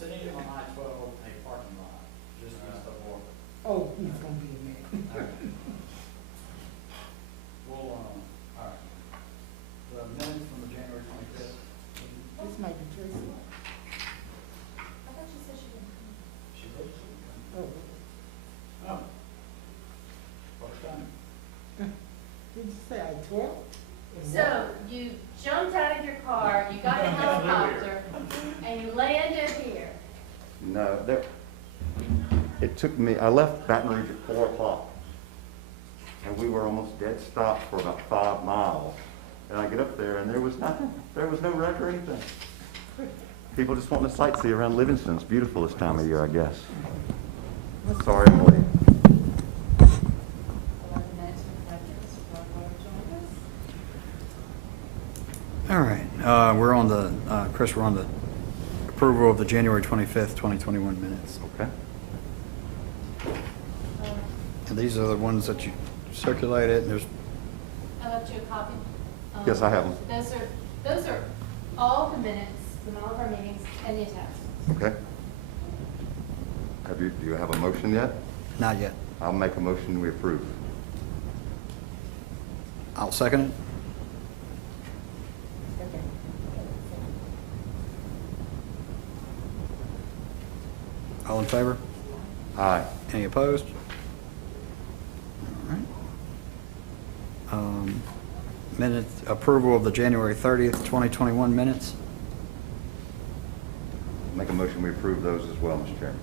sitting on I-12, a parking lot, just east of Walker. Oh, he's gonna be in there. Well, all right. The minutes from the January 25th. This might be Tracy. I thought you said she didn't come. She did, she didn't Oh, come. Oh. First time. did you say I-12? So you jumped out of your car, you got a helicopter, and you landed here. No, it took me, I left Baton Rouge at 4 o'clock. And we were almost dead stopped for about 5 miles. And I get up there and there was nothing. There was no wreck or anything. People just wanting to sightsee around Livingston. It's beautiful this time of year, I guess. Sorry I'm late. All right, we're on the, Chris, we're on the approval of the January 25th, 2021 minutes. Okay. And these are the ones that you circulated, and there's, I left you a copy. Yes, I have them. Those are all the minutes from all of our meetings and the attachments. Okay. Do you have a motion yet? not yet. I'll make a motion we approve. I'll second it. All in favor? Aye. Any opposed? All right. Minutes, approval of the January 30th, 2021 minutes. Make a motion we approve those as well, Mr. Chairman.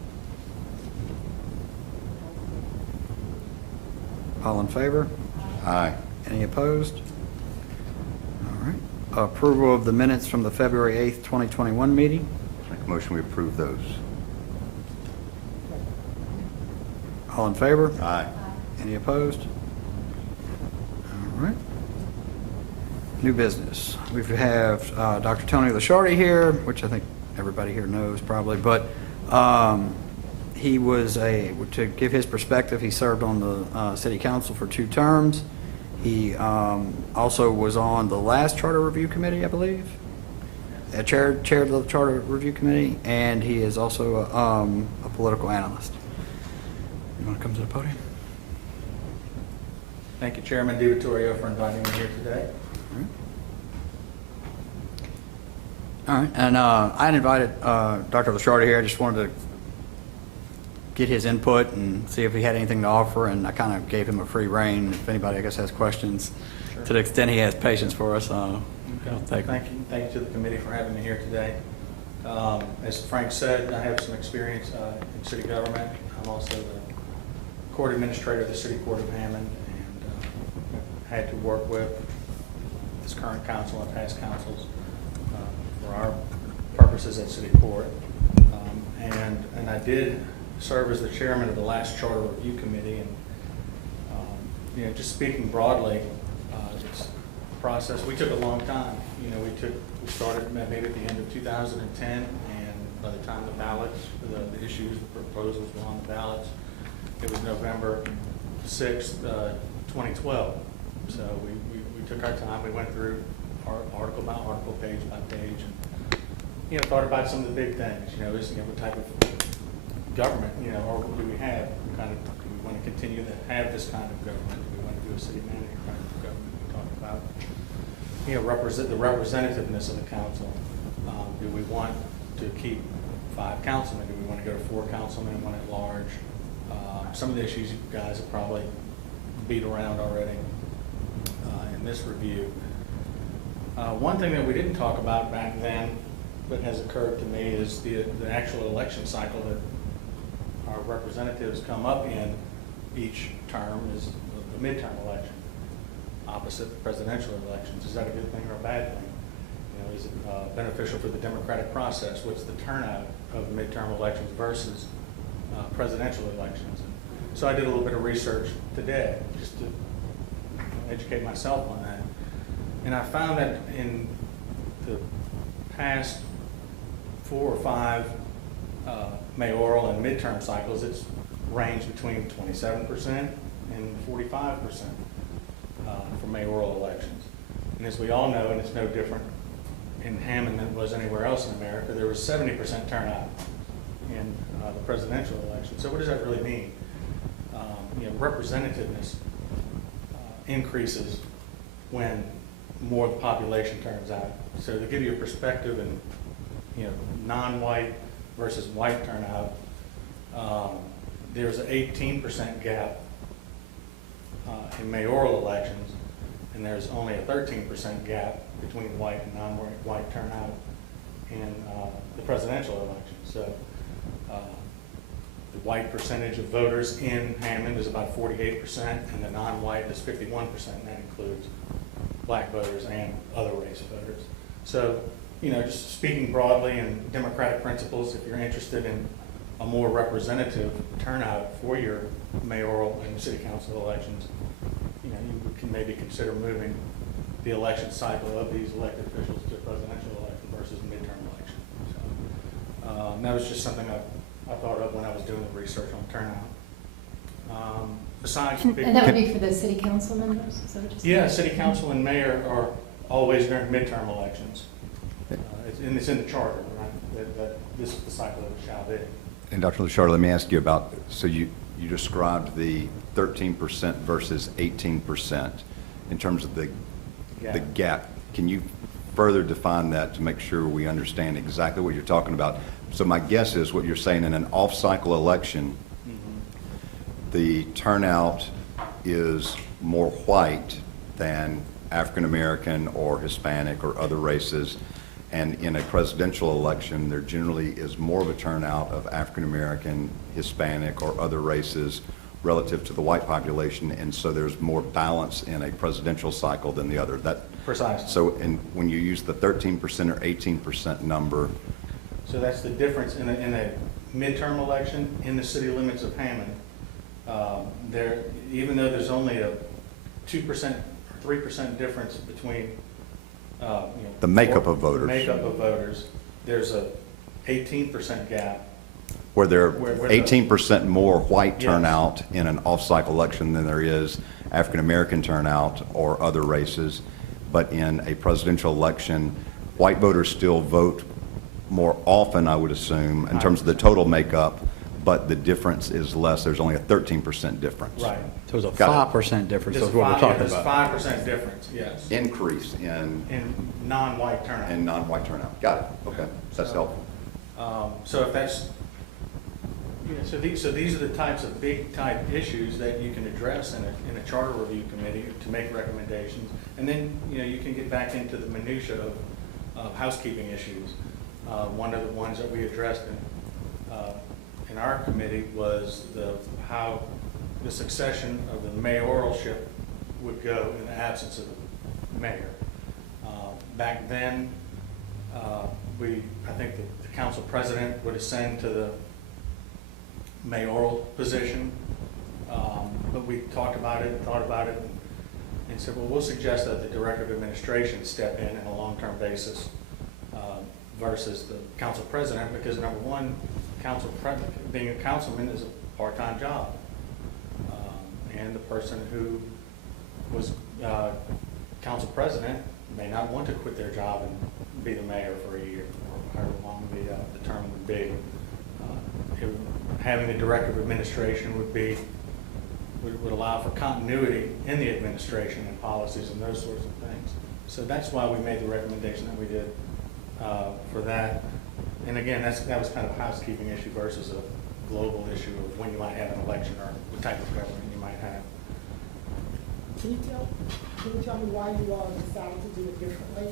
All in favor? Aye. Any opposed? All right. Approval of the minutes from the February 8th, 2021 meeting. Make a motion we approve those. All in favor? Aye. Any opposed? All right. New business. We have Dr. Tony Lashardi here, which I think everybody here knows probably, but he was to give his perspective, he served on the city council for 2 terms. He also was on the last charter review committee, I believe. Chaired the charter review committee, and he is also a political analyst. You want to come to the podium? Thank you, Chairman DiVittorio, for inviting me here today. All right, and I had invited Dr. Lashardi here. I just wanted to get his input and see if he had anything to offer, and I kind of gave him a free rein. If anybody, I guess, has questions, Sure. to the extent he has patience for us, I'll take them. Thank you to the committee for having me here today. As Frank said, I have some experience in city government. I'm also the court administrator of the City Court of Hammond, and had to work with this current council and past councils for our purposes at City Court. And I did serve as the chairman of the last charter review committee. And just speaking broadly, it's a process. We took a long time. We started maybe at the end of 2010, and by the time the ballots, the issues, the proposals were on the ballots, it was November 6th, 2012. So we took our time. We went through article by article, page by page, and thought about some of the big things. What type of government or do we have? Do we want to continue to have this kind of government? Do we want to do a city manager kind of government? We talked about represent the representativeness of the council. Do we want to keep 5 councilmen? Do we want to go to 4 councilmen, 1 at large? Some of the issues you guys have probably beat around already in this review. One thing that we didn't talk about back then, but has occurred to me, is the actual election cycle that our representatives come up in each term is the midterm election, opposite the presidential elections. Is that a good thing or a bad thing? Is it beneficial for the democratic process? What's the turnout of midterm elections versus presidential elections? And so I did a little bit of research today just to educate myself on that. And I found that in the past 4 or 5 mayoral and midterm cycles, it's ranged between 27% and 45% for mayoral elections. And as we all know, and it's no different in Hammond than it was anywhere else in America, there was 70% turnout in the presidential election. So what does that really mean? Representativeness increases when more of the population turns out. So to give you a perspective in non-white versus white turnout, there's an 18% gap in mayoral elections, and there's only a 13% gap between white and non-white turnout in the presidential election. So the white percentage of voters in Hammond is about 48%, and the non-white is 51%, and that includes black voters and other race voters. So, just speaking broadly in democratic principles, if you're interested in a more representative turnout for your mayoral and city council elections, you can maybe consider moving the election cycle of these elected officials to a presidential election versus midterm election. So, that was just something I thought of when I was doing the research on turnout. Besides, And that would be for the city council members? Is that what you're saying? yeah, city council and mayor are always during midterm elections. It's in the charter, right, that this is the cycle that it shall be. And Dr. Lashard, let me ask you about, so you described the 13% versus 18% in terms of the gap. Can you further define that to make sure we understand exactly what you're talking about? So my guess is what you're saying, in an off-cycle election, the turnout is more white than African American or Hispanic or other races, and in a presidential election there generally is more of a turnout of African American, Hispanic or other races relative to the white population, and so there's more balance in a presidential cycle than the other. That Precisely. So, and when you use the 13% or 18% number, So that's the difference in a midterm election in the city limits of Hammond. Even though there's only a 2% or 3% difference between the makeup of voters, there's a 18% gap. where there are Where 18% more white Yes. turnout in an off-cycle election than there is African-American turnout or other races. But in a presidential election, white voters still vote more often, I would assume, in terms of the total makeup, but the difference is less. There's only a 13% difference. Right. So it's a Got it. 5% difference There's is what we're talking There's about. 5% difference, yes, Increase in non-white turnout. non-white turnout. Got it. Okay. That's So- helpful. So if that's, so these are the types of big type issues that you can address in a charter review committee to make recommendations. And then, you can get back into the minutia of housekeeping issues. One of the ones that we addressed in our committee was how the succession of the mayoralship would go in the absence of the mayor. Back then, I think the council president would ascend to the mayoral position, but we talked about it and thought about it and said, well, we'll suggest that the director of administration step in on a long-term basis versus the council president, because number one, being a councilman is a part-time job, and the person who was council president may not want to quit their job and be the mayor for a year or however long the term would be. Having a director of administration would allow for continuity in the administration and policies and those sorts of things. So that's why we made the recommendation that we did for that. And again, that was kind of a housekeeping issue versus a global issue of when you might have an election or the type of government you might have. Can you tell me why you all decided to do it differently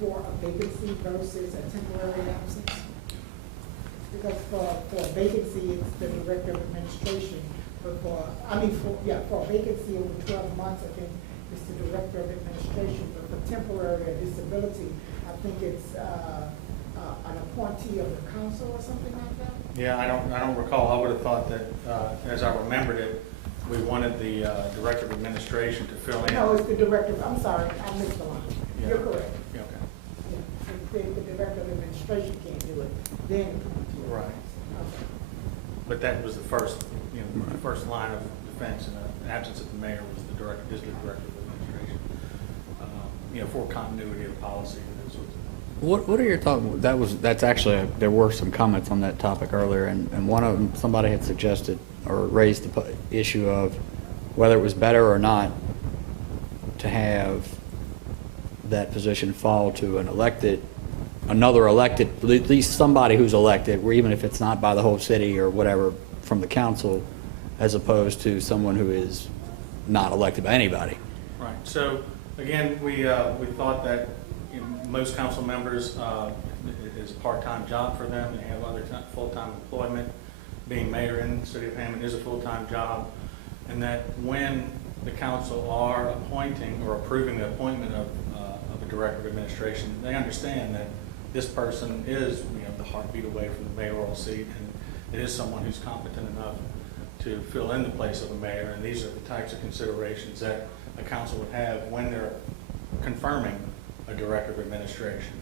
for a vacancy versus a temporary absence? Because for a vacancy, it's the director of administration, but for a vacancy over 12 months, I think it's the director of administration, but for temporary or disability, I think it's an appointee of the council or something like that? Yeah, I don't recall. I would have thought that, as I remembered it, we wanted the director of administration to fill in. No, it's the director, I'm sorry, I missed the line. Yeah. You're correct. Yeah, okay. Yeah, if the director of administration can't do it, then it comes to it. Right. Okay. But that was the first, the first line of defense in the absence of the mayor was the director of administration. For continuity of policy and those sorts of things. What are your thoughts? That's actually, there were some comments on that topic earlier, and one of them, somebody had suggested or raised the issue of whether it was better or not to have that position fall to another elected, at least somebody who's elected, or even if it's not by the whole city or whatever from the council, as opposed to someone who is not elected by anybody. Right. So again, we thought that most council members, it is a part-time job for them. They have other full-time employment. Being mayor in the city of Hammond is a full-time job. And that when the council are appointing or approving the appointment of a director of administration, they understand that this person is, the heartbeat away from the mayoral seat, and it is someone who's competent enough to fill in the place of a mayor. And these are the types of considerations that a council would have when they're confirming a director of administration.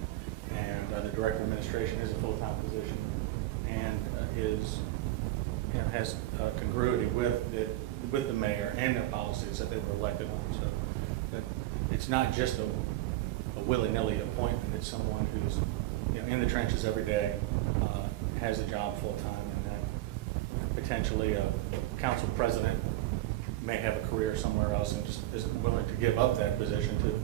And the director of administration is a full-time position and has congruity with the mayor and their policies that they were elected on. So that it's not just a willy-nilly appointment. It's someone who's in the trenches every day, has a job full-time, and that potentially a council president may have a career somewhere else and just isn't willing to give up that position to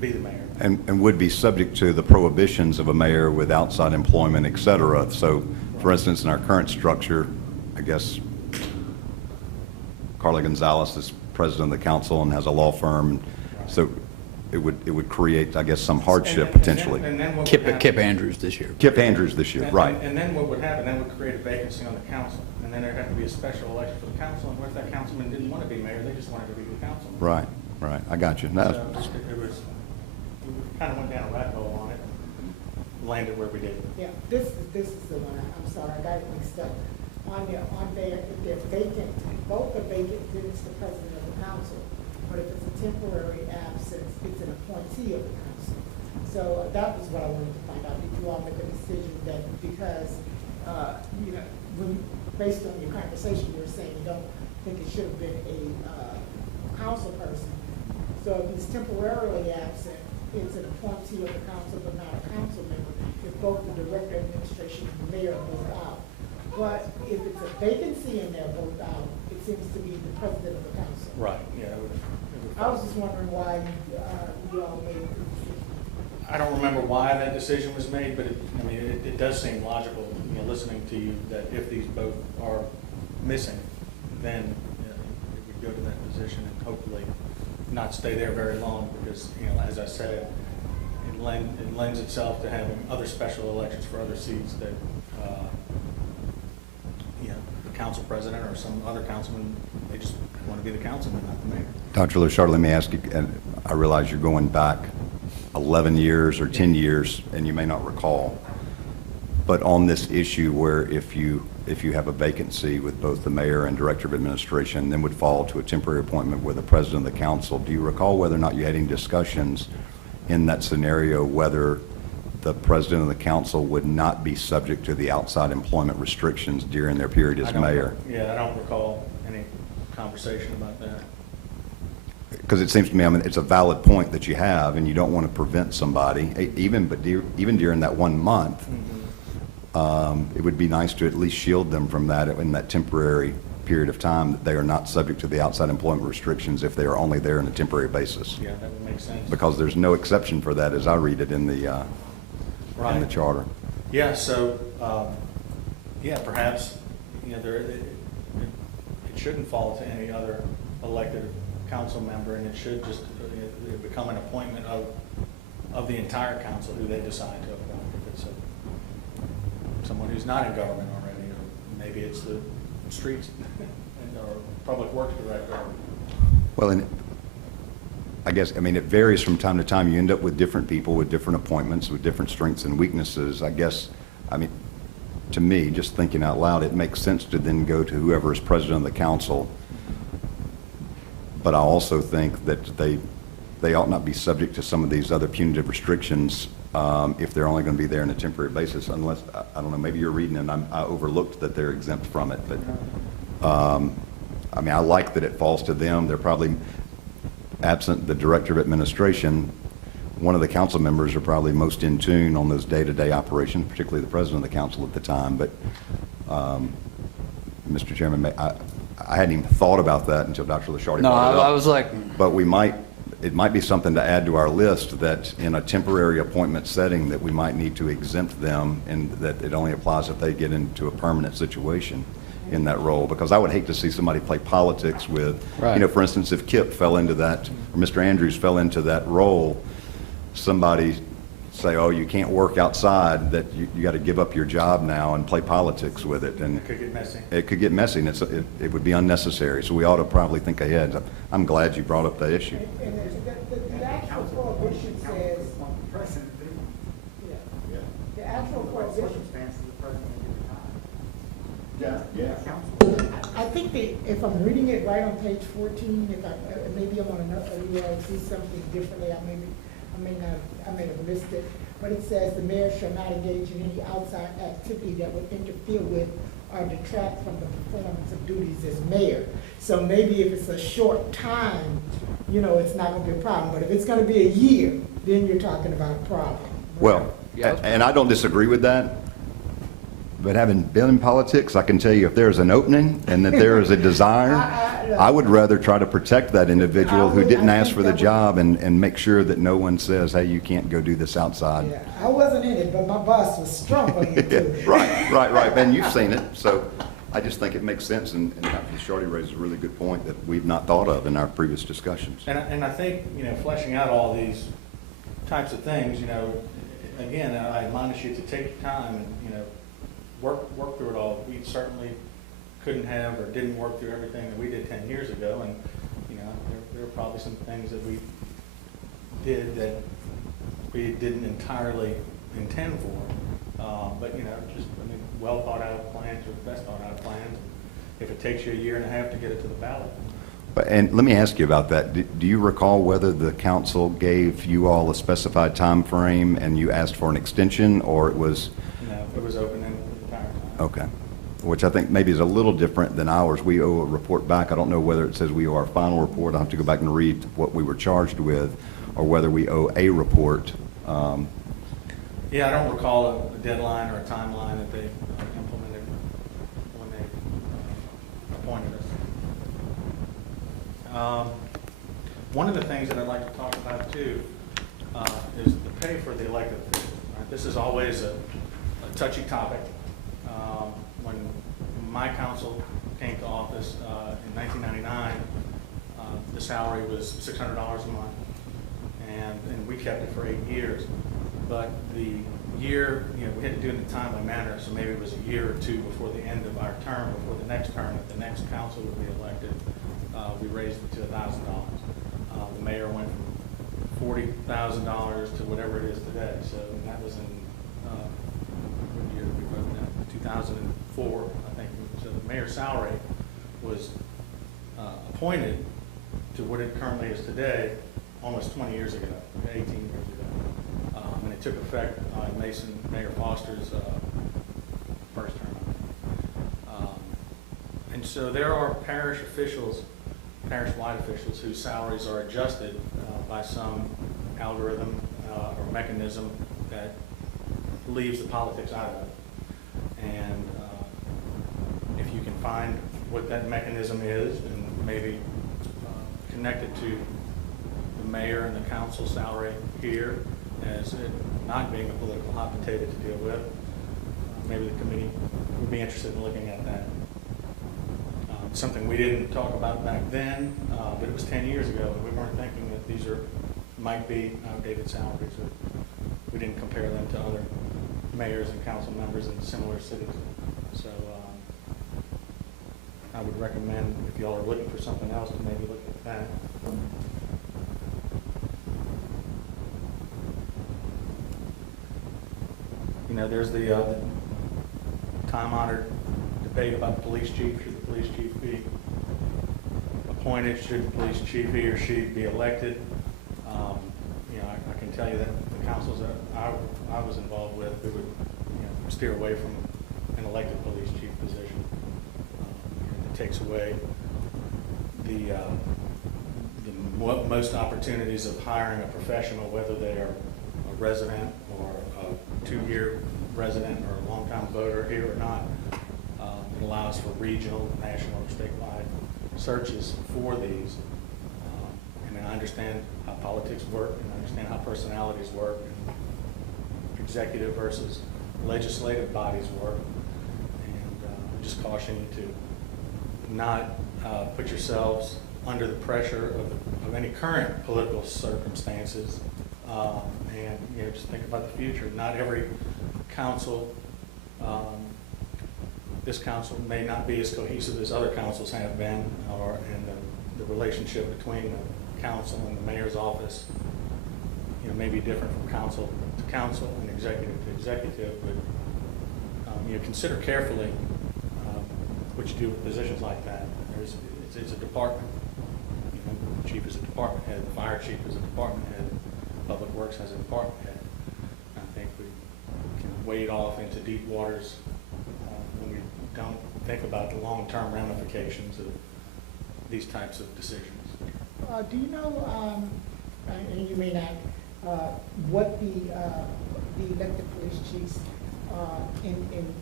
be the mayor. And would be subject to the prohibitions of a mayor with outside employment, et cetera. So, for instance, in our current structure, I guess Carla Gonzalez is president of the council and has a law firm. Right. So it would create, I guess, some hardship potentially. And then what would Kip happen- Andrews this year. Kip Andrews this year, right. And then what would happen, that would create a vacancy on the council. And then there'd have to be a special election for the council. And what if that councilman didn't want to be mayor? They just wanted to be the councilman. Right. I got you. So No, we kind of went down a rabbit hole on it, landed where we did. Yeah, this is the one, I'm sorry, I got it mixed up. On there, if they're vacant, both are vacant, then it's the president of the council. But if it's a temporary absence, it's an appointee of the council. So that was what I wanted to find out. Did you all make a decision that because, based on your conversation, you were saying you don't think it should have been a council person. So if he's temporarily absent, it's an appointee of the council, but not a council member, if both the director of administration and the mayor are both out. But if it's a vacancy and they're both out, it seems to be the president of the council. Right, yeah. I was just wondering why you all made the decision. I don't remember why that decision was made, but it does seem logical, listening to you, that if these both are missing, then it would go to that position and hopefully not stay there very long because, as I said, it lends itself to having other special elections for other seats that, the council president or some other councilman, they just want to be the councilman, not the mayor. Dr. Luchard, let me ask you, and I realize you're going back 11 years or 10 years, and you may not recall, but on this issue where if you have a vacancy with both the mayor and director of administration, then would fall to a temporary appointment with the president of the council, do you recall whether or not you had any discussions in that scenario whether the president of the council would not be subject to the outside employment restrictions during their period as mayor? Yeah, I don't recall any conversation about that. Because it seems to me, it's a valid point that you have, and you don't want to prevent somebody, even during that 1 month. Mm-hmm. It would be nice to at least shield them from that in that temporary period of time, that they are not subject to the outside employment restrictions if they are only there on a temporary basis. Yeah, that would make sense. Because there's no exception for that as I read it in the charter. Yeah, so, perhaps, it shouldn't fall to any other elected council member, and it should just become an appointment of the entire council who they decide to appoint. If it's someone who's not in government already, or maybe it's the streets or public works director. Well, and I guess, it varies from time to time. You end up with different people with different appointments, with different strengths and weaknesses. I guess, to me, just thinking out loud, it makes sense to then go to whoever is president of the council. But I also think that they ought not be subject to some of these other punitive restrictions if they're only going to be there on a temporary basis, unless, I don't know, maybe you're reading and I overlooked that they're exempt from it. But, I like that it falls to them. They're probably absent the director of administration. one of the council members are probably most in tune on those day-to-day operations, particularly the president of the council at the time. But, Mr. Chairman, I hadn't even thought about that until Dr. Lashardi No, brought it up. I was like, But it might be something to add to our list, that in a temporary appointment setting, that we might need to exempt them, and that it only applies if they get into a permanent situation in that role. Because I would hate to see somebody play politics with, Right. you know, for instance, if Kip fell into that, or Mr. Andrews fell into that role, somebody say, oh, you can't work outside, that you got to give up your job now and play politics with it. And It could get messy. it could get messy, and it would be unnecessary. So we ought to probably think ahead. I'm glad you brought up that issue. And the actual prohibition says, yeah, the actual prohibition. I think if I'm reading it right on page 14, maybe I'm on another, see something differently, I may have missed it, but it says the mayor shall not engage in any outside activity that would interfere with or detract from the performance of duties as mayor. So maybe if it's a short time, it's not gonna be a problem, but if it's gonna be a year, then you're talking about a problem. Well, Yeah. and I don't disagree with that, but having been in politics, I can tell you if there's an opening and that there is a desire, I would rather try to protect that individual who didn't ask for the job and make sure that no one says, hey, you can't go do this outside. Yeah, I wasn't in it, but my boss was strong on it too. Right. Ben, you've seen it, so I just think it makes sense, and Dr. Shardy raises a really good point that we've not thought of in our previous discussions. And I think, fleshing out all these types of things, again, I admonish you to take your time and, work through it all. We certainly couldn't have or didn't work through everything that we did 10 years ago, and, there were probably some things that we did that we didn't entirely intend for. But, well thought out plans or best thought out plans. If it takes you a year and a half to get it to the ballot. And let me ask you about that. Do you recall whether the council gave you all a specified time frame and you asked for an extension, or it was? No, it was open-ended the entire time. Okay. Which I think maybe is a little different than ours. We owe a report back. I don't know whether it says we owe our final report. I'll have to go back and read what we were charged with, or whether we owe a report. Yeah, I don't recall a deadline or a timeline that they implemented when they appointed us. One of the things that I'd like to talk about too is the pay for the elected officials. Right? This is always a touchy topic. When my council came to office in 1999, the salary was $600 a month, and we kept it for 8 years. But the year, we had to do it in a timely manner, so maybe it was a year or two before the end of our term, before the next term, if the next council would be elected, we raised it to $1,000. The mayor went from $40,000 to whatever it is today. So that was in what year did we vote now? 2004, I think. So the mayor's salary was appointed to what it currently is today, almost 20 years ago, 18 years ago. And it took effect on Mayor Foster's first term. And so there are parish officials, parish-wide officials, whose salaries are adjusted by some algorithm or mechanism that leaves the politics out of it. And if you can find what that mechanism is and maybe connect it to the mayor and the council salary here as it not being a political hot potato to deal with, maybe the committee would be interested in looking at that. Something we didn't talk about back then, but it was 10 years ago, and we weren't thinking that these might be outdated salaries, or we didn't compare them to other mayors and council members in similar cities. So I would recommend, if y'all are looking for something else, to maybe look at that. There's the time-honored debate about the police chief. Should the police chief be appointed? Should the police chief, he or she, be elected? I can tell you that the councils that I was involved with, we would steer away from an elected police chief position. It takes away the most opportunities of hiring a professional, whether they are a resident or a 2-year resident or a longtime voter here or not. It allows for regional, national, or statewide searches for these. And I understand how politics work, and I understand how personalities work, and executive versus legislative bodies work. And I just caution you to not put yourselves under the pressure of any current political circumstances, and just think about the future. Not every council, this council may not be as cohesive as other councils have been, and the relationship between the council and the mayor's office, may be different from council to council and executive to executive. But consider carefully what you do with positions like that. It's a department. The chief is a department head. The fire chief is a department head. Public Works has a department head. I think we can wade off into deep waters when we don't think about the long-term ramifications of these types of decisions. Do you know, and you may not, what the elected police chiefs in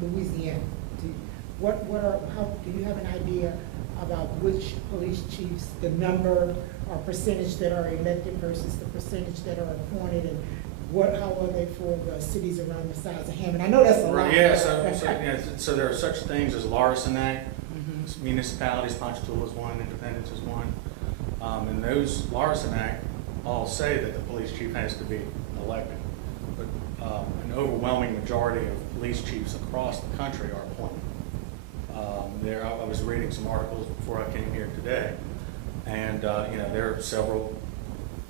Louisiana, do you have an idea about which police chiefs, the number or percentage that are elected versus the percentage that are appointed, and how are they for the cities around the size of Hammond? I know that's a lot. Yeah, so there are such things as Larson Act, municipalities, Ponchatoula is one, Independence is one, and those Larson Act all say that the police chief has to be elected, but an overwhelming majority of police chiefs across the country are appointed. I was reading some articles before I came here today, and there are several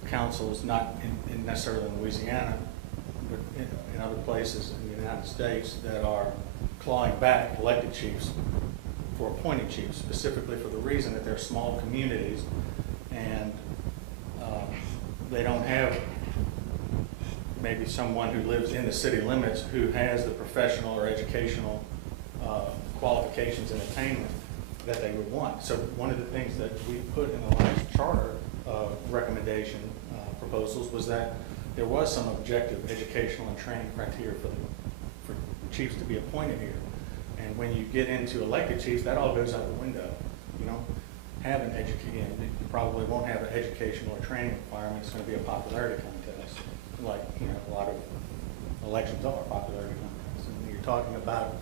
councils, not in necessarily in Louisiana, but in other places in the United States, that are clawing back elected chiefs for appointed chiefs, specifically for the reason that they're small communities and they don't have maybe someone who lives in the city limits who has the professional or educational qualifications and attainment that they would want. So one of the things that we put in the last charter recommendation proposals was that there was some objective educational and training criteria for chiefs to be appointed here. And when you get into elected chiefs, that all goes out the window. You don't have an education, you probably won't have an educational or training requirement. It's going to be a popularity contest, like a lot of elections are popularity contests. And when you're talking about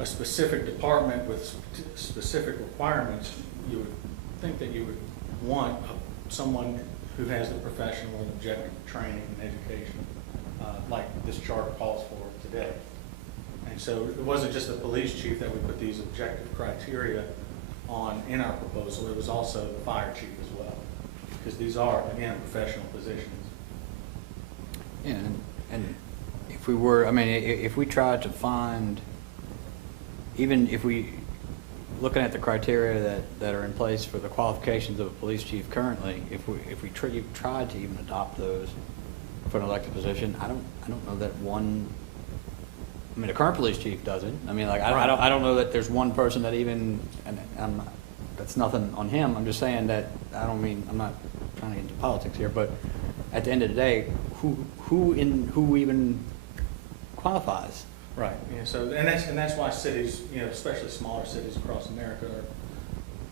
a specific department with specific requirements, you would think that you would want someone who has the professional and objective training and education, like this charter calls for today. And so it wasn't just the police chief that we put these objective criteria on in our proposal, it was also the fire chief as well, because these are, again, professional positions. Yeah, and if we were, if we tried to find, even if we, looking at the criteria that are in place for the qualifications of a police chief currently, if we tried to even adopt those for an elected position, I don't know that one. The current police chief doesn't. I don't know that there's one person that even, and that's nothing on him. I'm just saying that I'm not trying to get into politics here, but at the end of the day, who even qualifies? Right. Yeah. So and that's why cities, especially smaller cities across America, are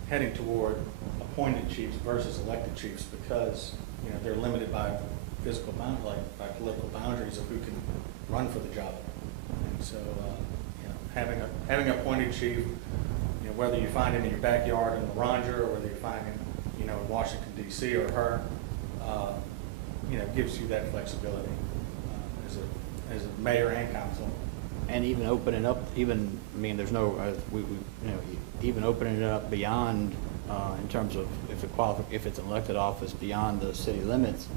heading toward appointed chiefs versus elected chiefs, because they're limited by physical by political boundaries of who can run for the job. And so, having an appointed chief, whether you find him in your backyard in LaRonja or whether you find him, in Washington D.C. or her, gives you that flexibility as a mayor and council. And even opening up, there's no, even opening it up beyond, in terms of if it's an elected office beyond the city limits.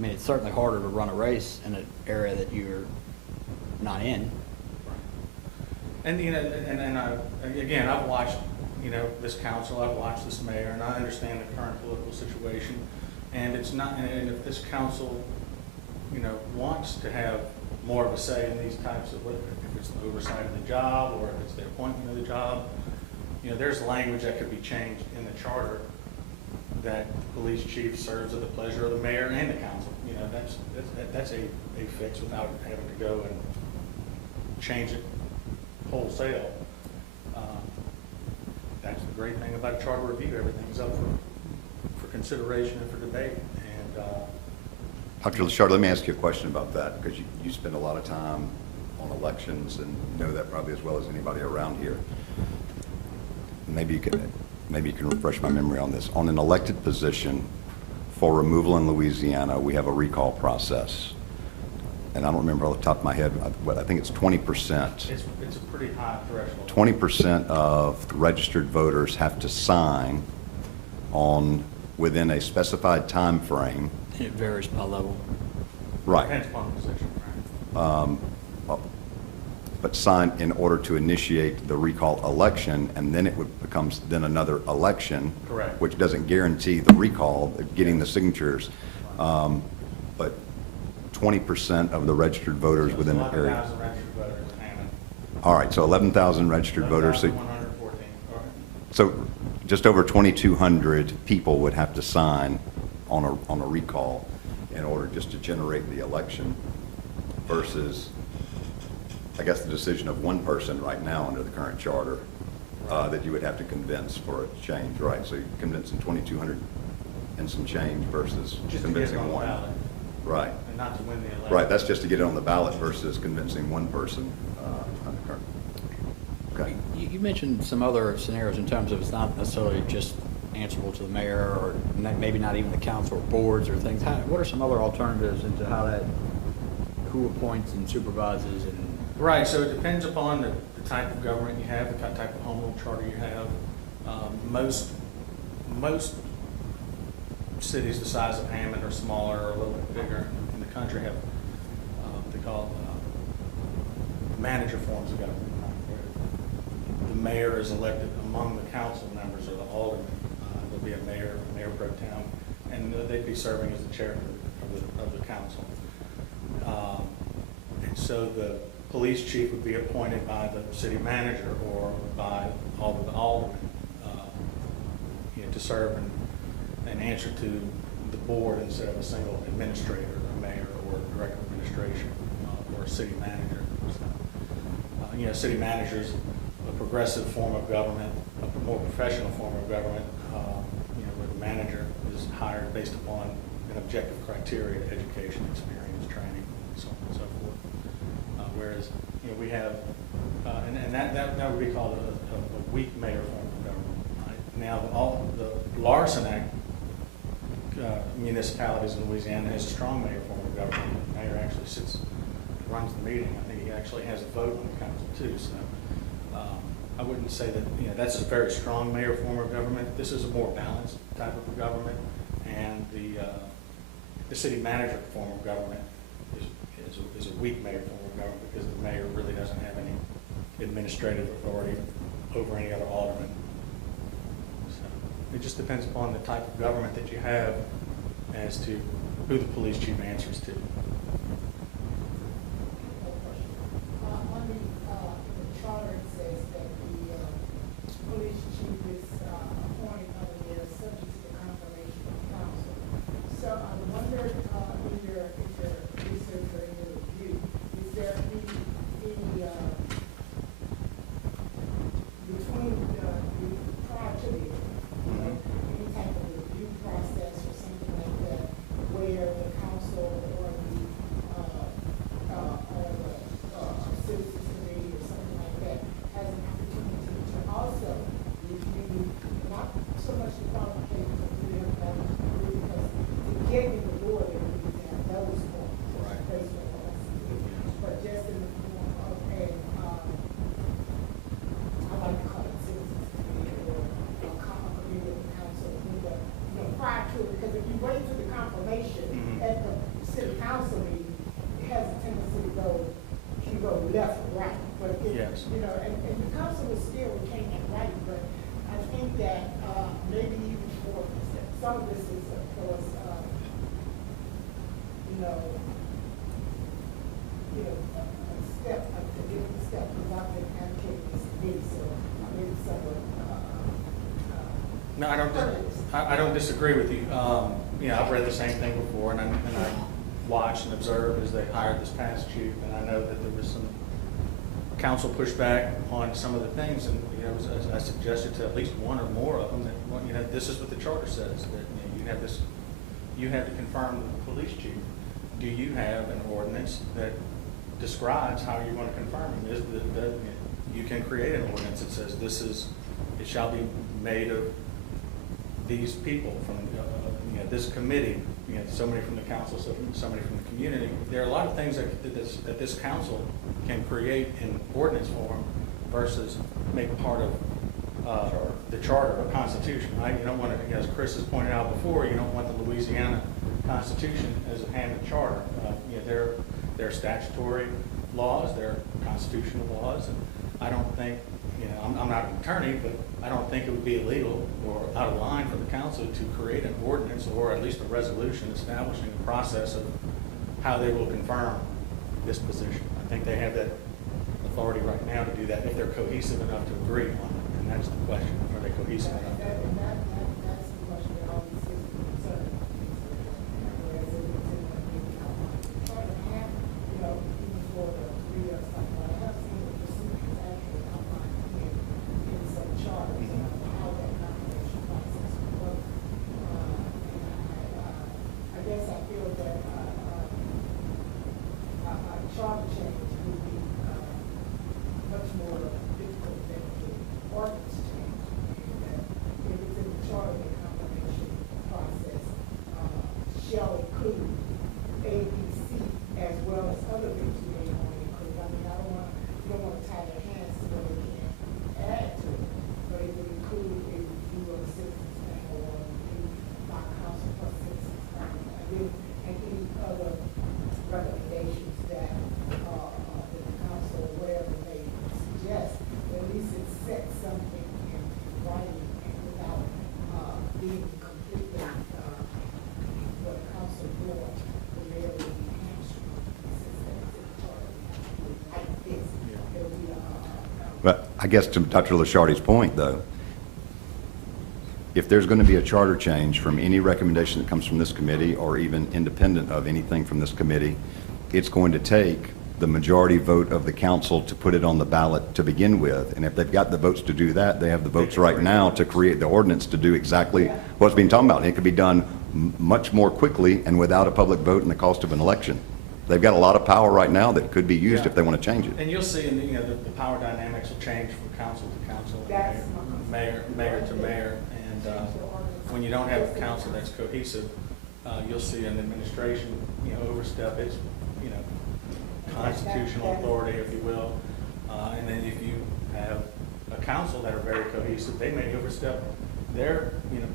It's certainly harder to run a race in an area that you're not in. And again, I've watched this council, I've watched this mayor, and I understand the current political situation. And it's not, and if this council, wants to have more of a say in these types of, if it's the oversight of the job or if it's the appointment of the job, there's language that could be changed in the charter that the police chief serves at the pleasure of the mayor and the council. You know, that's a fix without having to go and change it wholesale. That's the great thing about a charter review. Everything's up for consideration and for debate. And Dr. Lashard, let me ask you a question about that, because you spend a lot of time on elections and know that probably as well as anybody around here. Maybe you can refresh my memory on this. On an elected position, for removal in Louisiana, we have a recall process. And I don't remember off the top of my head, but I think it's 20%. it's a pretty high threshold. 20% of the registered voters have to sign on within a specified time frame. It varies by level. Right. Depends upon the position, right? But sign in order to initiate the recall election, and then it becomes then another election. Correct. Which doesn't guarantee the recall, getting the signatures. But 20% of the registered voters within the area. 11,000 registered voters in Hammond. All right, so 11,000 registered voters. 11,114. All right. So just over 2,200 people would have to sign on a recall in order just to generate the election versus, I guess, the decision of one person right now under the current charter that you would have to convince for a change, right? So you're convincing 2,200 and some change versus Just to get it convincing on the one. ballot. Right. And not to win the election. Right, that's just to get it on the ballot versus convincing one person under current. Okay. You mentioned some other scenarios in terms of it's not necessarily just answerable to the mayor or maybe not even the council or boards or things. What are some other alternatives into how that, who appoints and supervises and? Right, so it depends upon the type of government you have, the type of home rule charter you have. Most cities the size of Hammond or smaller or a little bit bigger in the country have what they call manager forms of government, where the mayor is elected among the council members or the aldermen. There'll be a mayor pro tem, and they'd be serving as the chairman of the council. And so the police chief would be appointed by the city manager or by all of the aldermen, to serve and answer to the board instead of a single administrator, a mayor or director of administration or a city manager. So, city manager is a progressive form of government, a more professional form of government, where the manager is hired based upon an objective criteria: education, experience, training, and so on and so forth. Whereas, we have, and that would be called a weak mayor form of government. Right? Now, the Larson Act, municipalities in Louisiana has a strong mayor form of government. The mayor actually runs the meeting. I think he actually has a vote on the council too. So I wouldn't say that that's a very strong mayor form of government. This is a more balanced type of government, and the city manager form of government is a weak mayor form of government because the mayor really doesn't have any administrative authority over any other alderman. So it just depends upon the type of government that you have as to who the police chief answers to. On the charter, it says that the police chief is appointed by the mayor subject to the confirmation of council. So I wonder, in your research or in your review, is there any between prior to the any type of review process or something like that, where the council or the citizens committee or something like that has an opportunity to also review not so much the qualifications of who they have because to get in the door they need to have those forms based on what I see, but just in the form of I like to call it citizens committee or a committee of the council, prior to it, because if you wait till the confirmation at the city council meeting, it has a tendency to go left or right. But it, Yes. and the council will still retain that right, but I think that maybe even for some of this is of course a step, a different step, because I've been advocating this committee, so maybe somewhat No, I don't disagree with you. You know, I've read the same thing before, and I watched and observed as they hired this past chief, and I know that there was some council pushback on some of the things, and you know, as I suggested to at least one or more of them that, well, you know, this is what the charter says, that you know, you have this, you have to confirm with the police chief. Do you have an ordinance that describes how you're going to confirm it? You can create an ordinance that says this is, it shall be made of these people from you know, this committee, you know, somebody from the council, somebody from the community. There are a lot of things that this council can create in ordinance form versus make part of the charter or constitution, right? You don't want to, as Chris has pointed out before, you don't want the Louisiana Constitution as a Hammond charter. You know, there are statutory laws, there are constitutional laws, and I don't think, you know, I'm not an attorney, but I don't think it would be illegal or out of line for the council to create an ordinance or at least a resolution establishing a process of how they will confirm this position. I think they have that authority right now to do that if they're cohesive enough to agree on it, and that's the question: are they cohesive enough? That's the question that always is concerned. Whereas if it's in the outline, you know, even for the 3 or something, I have seen the procedures actually outlined in some charters about how that nomination process will work. I guess I feel that a charter change would be much more difficult than the ordinance change. And that if it's in the charter, the nomination process shall include A, B, C, as well as other things we may want to include. I mean, you don't want to tie their hands so they can't add to it. But it would include a review of the citizens panel or a review by council plus citizens panel, and any other recommendations that the council or whatever may suggest. At least it sets something in writing and without being completely what a council board would be able to be hamstrung. Since that's in the charter, like this, it'll be But I guess to Dr. Lashardi's point, though, if there's going to be a charter change from any recommendation that comes from this committee or even independent of anything from this committee, it's going to take the majority vote of the council to put it on the ballot to begin with. And if they've got the votes to do that, they have the votes right now to create the ordinance to do exactly what's being talked about. It could be done much more quickly and without a public vote and the cost of an election. They've got a lot of power right now that could be used if they want to change it. And you'll see, in the, you know, the power dynamics will change from council to council, That's and mayor to mayor. And when you don't have a council that's cohesive, you'll see an administration, you know, overstep its, you know, constitutional authority, if you will. And then if you have a council that are very cohesive, they may overstep their, you know,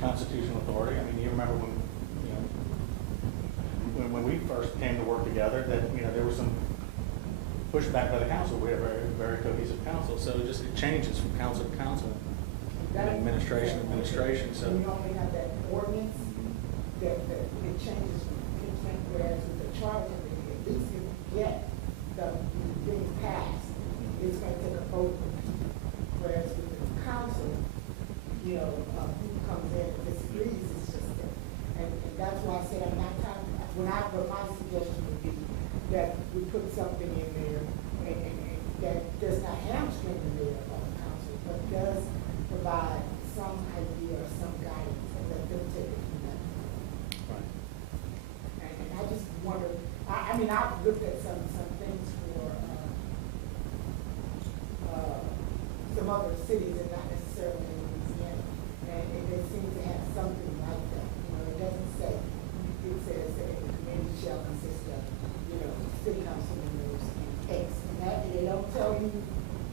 constitutional authority. I mean, you remember when, you know, when we first came to work together, that, you know, there was some pushback by the council. We have a very cohesive council, so it changes from council to council, and administration to administration. So we only have that ordinance that it changes from consent, whereas with the charter committee, at least if you get the thing passed, it's going to take a vote. Whereas with the council, you know, who comes in and disagrees, it's just that. And that's why I said I'm not talking, but my suggestion would be that we put something in there and that does not hamstring the mayor of the council, but does provide some idea or some guidance and let them take it from that. right. And I just wonder, I mean, I've looked at some things for some other cities and not necessarily in Louisiana, and they seem to have something like that. You know, it doesn't say, it says that the committee shall consist of, you know, city council members and X. And that, they don't tell you,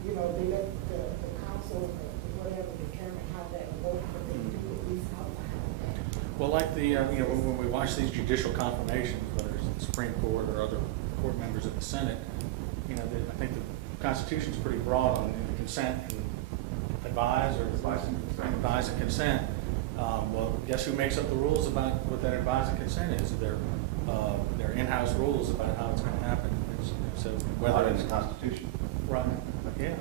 you know, they let the council or whatever determine how that works, but they do at least outline that. Well, like the, you know, when we watch these judicial confirmations, whether it's the Supreme Court or other court members of the Senate, you know, I think the Constitution's pretty broad on the consent and advise and consent. Well, guess who makes up the rules about what that advise and consent is? They're in-house rules about how it's going to happen. So whether Not in it's the Constitution, right, yeah,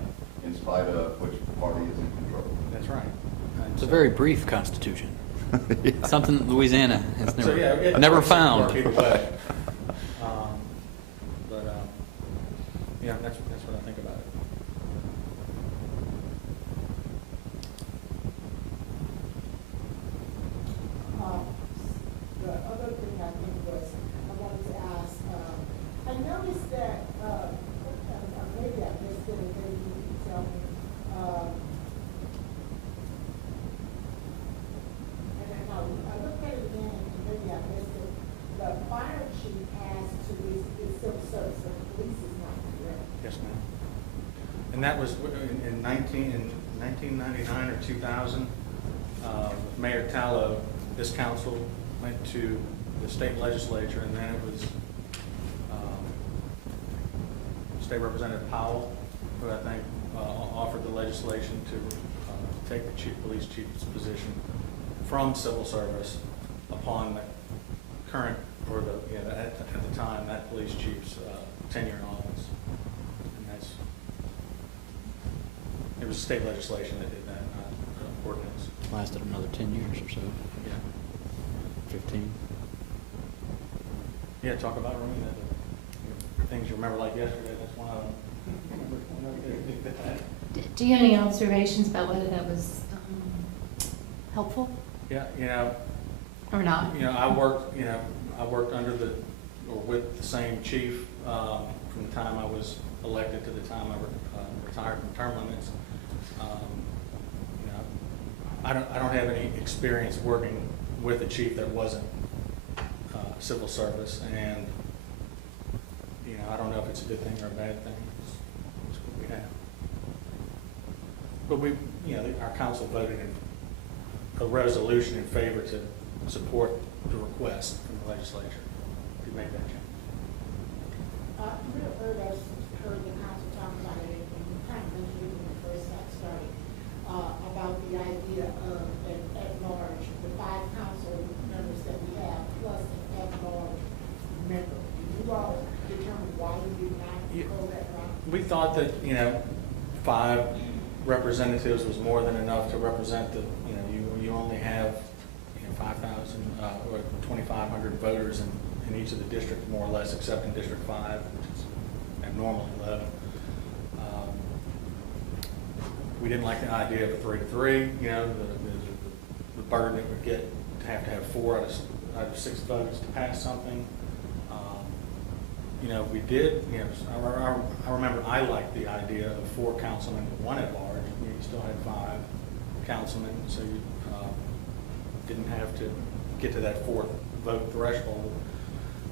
in spite of which party is in control. that's right. It's a very brief constitution. Yeah. Something that Louisiana has So, yeah, it never works found. either way. Yeah, that's what I think about it. The other thing I think was, I wanted to ask, I noticed that, maybe I missed it, and maybe you can tell me, and then I looked at it again, and maybe I missed it, the fire chief has to, is civil service, so the police is not correct. Yes, ma'am. And that was in 1999 or 2000, with Mayor Tallow, this council went to the state legislature, and then it was State Representative Powell, who I think offered the legislation to take the police chief's position from civil service upon the current, or at the time, that police chief's tenure in office. And it was state legislation that did that, not ordinance. Lasted another 10 years or so, Yeah. 15. Yeah, talk about Remy, the things you remember like yesterday, that's one of them. Do you have any observations about whether that was helpful Yeah, or not? I worked under or with the same chief from the time I was elected to the time I retired from term limits. I don't have any experience working with a chief that wasn't civil service, and I don't know if it's a good thing or a bad thing. It's what we have. But our council voted in a resolution in favor to support the request from the legislature to make that change. You heard the council talk about it, and you kind of mentioned it when we first got started, about the idea of at large, the 5 council members that we have, plus an at-large member. Did you all determine why you did not go that route? We thought that, 5 representatives was more than enough to represent you only have, 5,000 or 2,500 voters in each of the districts, more or less, except in District 5, which is abnormally low. We didn't like the idea of a 3-to-3, the burden it would get to have 4 out of 6 votes to pass something. We did, I remember I liked the idea of 4 councilmen, 1 at large. You still had 5 councilmen, so you didn't have to get to that 4th vote threshold.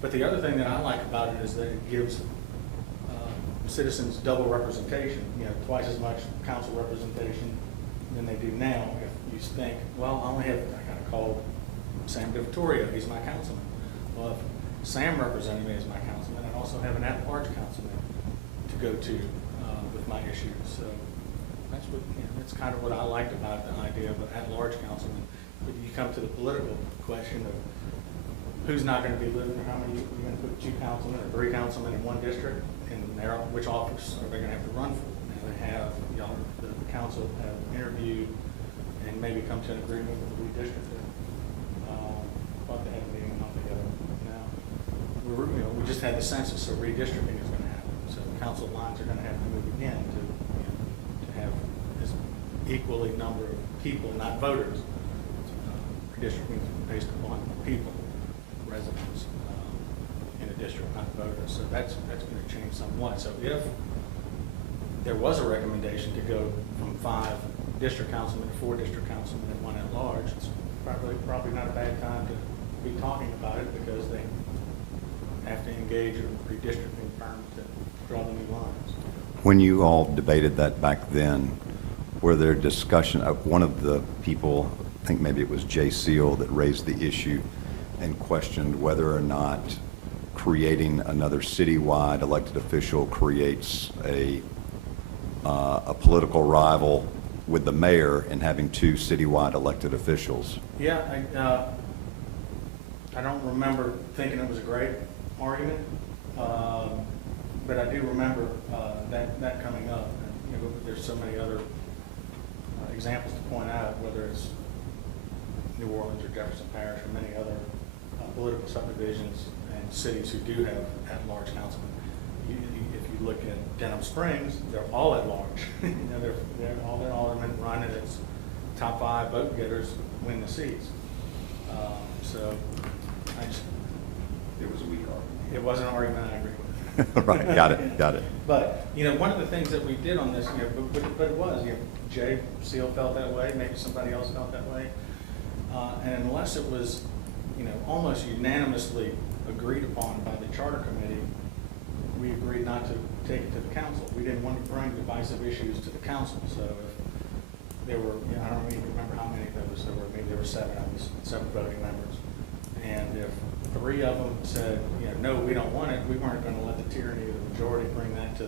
But the other thing that I like about it is that it gives citizens double representation, twice as much council representation than they do now. If you think, well, I got to call Sam DeVittorio, he's my councilman. Well, if Sam represented me as my councilman, I'd also have an at-large councilman to go to with my issues. So that's kind of what I liked about the idea of an at-large councilman. But you come to the political question of who's not going to be living, or how many, you're going to put 2 councilmen or 3 councilmen in one district, and which office are they going to have to run for? And they have, the council have interviewed and maybe come to an agreement with the redistricting. Thought they had a meeting a month ago. Now, we just had the census, so redistricting is going to happen. So council lines are going to have to move again to have as equally number of people, not voters. Redistricting is based upon people, residents in a district, not voters. So that's going to change somewhat. So if there was a recommendation to go from 5 district councilmen to 4 district councilmen and 1 at large, it's probably not a bad time to be talking about it, because they have to engage a redistricting firm to draw the new lines. When you all debated that back then, were there discussion of one of the people, I think maybe it was Jay Seal, that raised the issue and questioned whether or not creating another citywide elected official creates a political rival with the mayor and having 2 citywide elected officials? Yeah, I don't remember thinking it was a great argument, but I do remember that coming up. And, there's so many other examples to point out, whether it's New Orleans or Jefferson Parish or many other political subdivisions and cities who do have at-large councilmen. If you look at Denham Springs, they're all at-large. You know, they're all their aldermen run, and it's top 5 vote getters win the seats. So It was a weak argument. it was an argument I agree with. Right, got it. But, you know, one of the things that we did on this, you know, but it was, you know, Jay Seal felt that way, maybe somebody else felt that way. And unless it was, you know, almost unanimously agreed upon by the charter committee, we agreed not to take it to the council. We didn't want to bring divisive issues to the council. So if there were, you know, I don't even remember how many of those there were, maybe there were 7 of us, 7 voting members. And if 3 of them said, you know, no, we don't want it, we weren't going to let the tyranny of the majority bring that to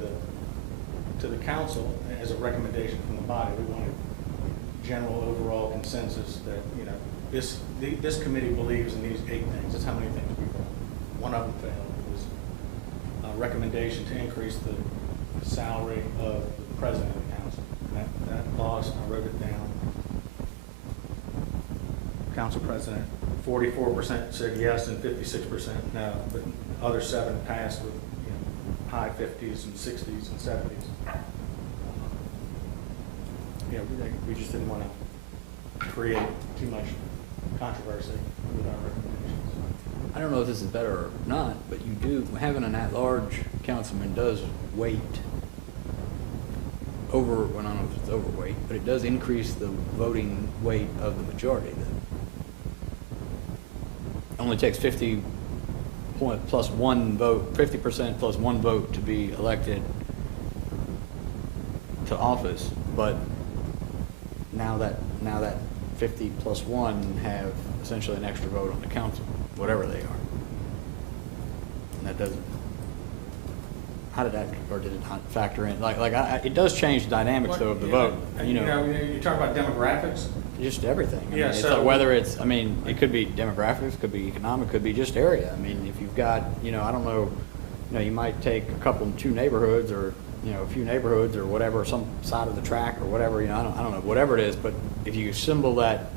the council as a recommendation from the body. We wanted general overall consensus that, you know, this committee believes in these 8 things. That's how many things we brought. One of them failed. It was a recommendation to increase the salary of the president of the council. And that lost, I wrote it down. Council president, 44% said yes and 56% no, but the other 7 passed with, you know, high 50s and 60s and 70s. You know, we just didn't want to create too much controversy with our recommendations. I don't know if this is better or not, but you do, having an at-large councilman does weight over, well, I don't know if it's overweight, but it does increase the voting weight of the majority. It only takes 50% plus 1 vote to be elected to office, but now that 50 plus 1 have essentially an extra vote on the council, whatever they are. And that doesn't, how did that, or did it not factor in? It does change the dynamics though of the vote, you know. You talk about demographics. Just everything. I Yeah, mean, it's so- like whether it's, I mean, it could be demographics, could be economic, could be just area. I mean, if you've got, you know, I don't know, you know, you might take a 2 neighborhoods or, you know, a few neighborhoods or whatever, some side of the track or whatever, you know, I don't know, whatever it is, but if you assemble that,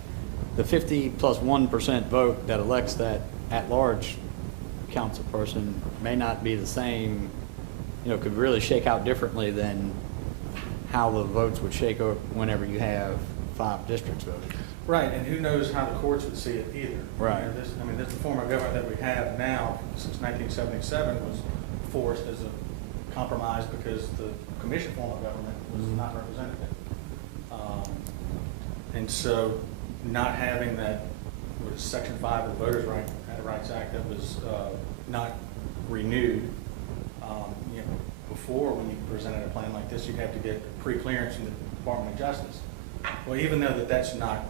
the 50 plus 1% vote that elects that at-large council person may not be the same, you know, could really shake out differently than how the votes would shake out whenever you have 5 districts voting. Right, and who knows how the courts would see it either. Right. You know, this the form of government that we have now since 1977 was forced as a compromise because the commission form of government was not representative. And so not having that, was Section 5 of the Voters' Rights Act that was not renewed, you know, before when you presented a plan like this, you'd have to get pre-clearance from the Department of Justice. Well, even though that's not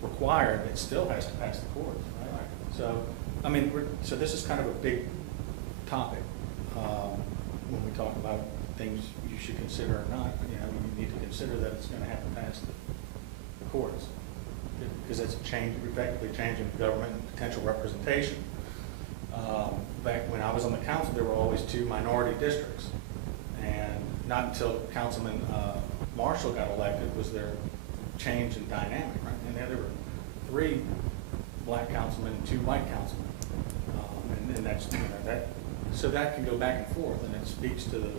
required, it still has to pass the courts, right? So, I mean, so this is kind of a big topic when we talk about things you should consider or not. You know, you need to consider that it's going to have to pass the courts because it's effectively changing government and potential representation. Back when I was on the council, there were always 2 minority districts, and not until Councilman Marshall got elected was there change in dynamic, right? And there were 3 black councilmen and 2 white councilmen, and that's, you know, that. So that can go back and forth, and it speaks to the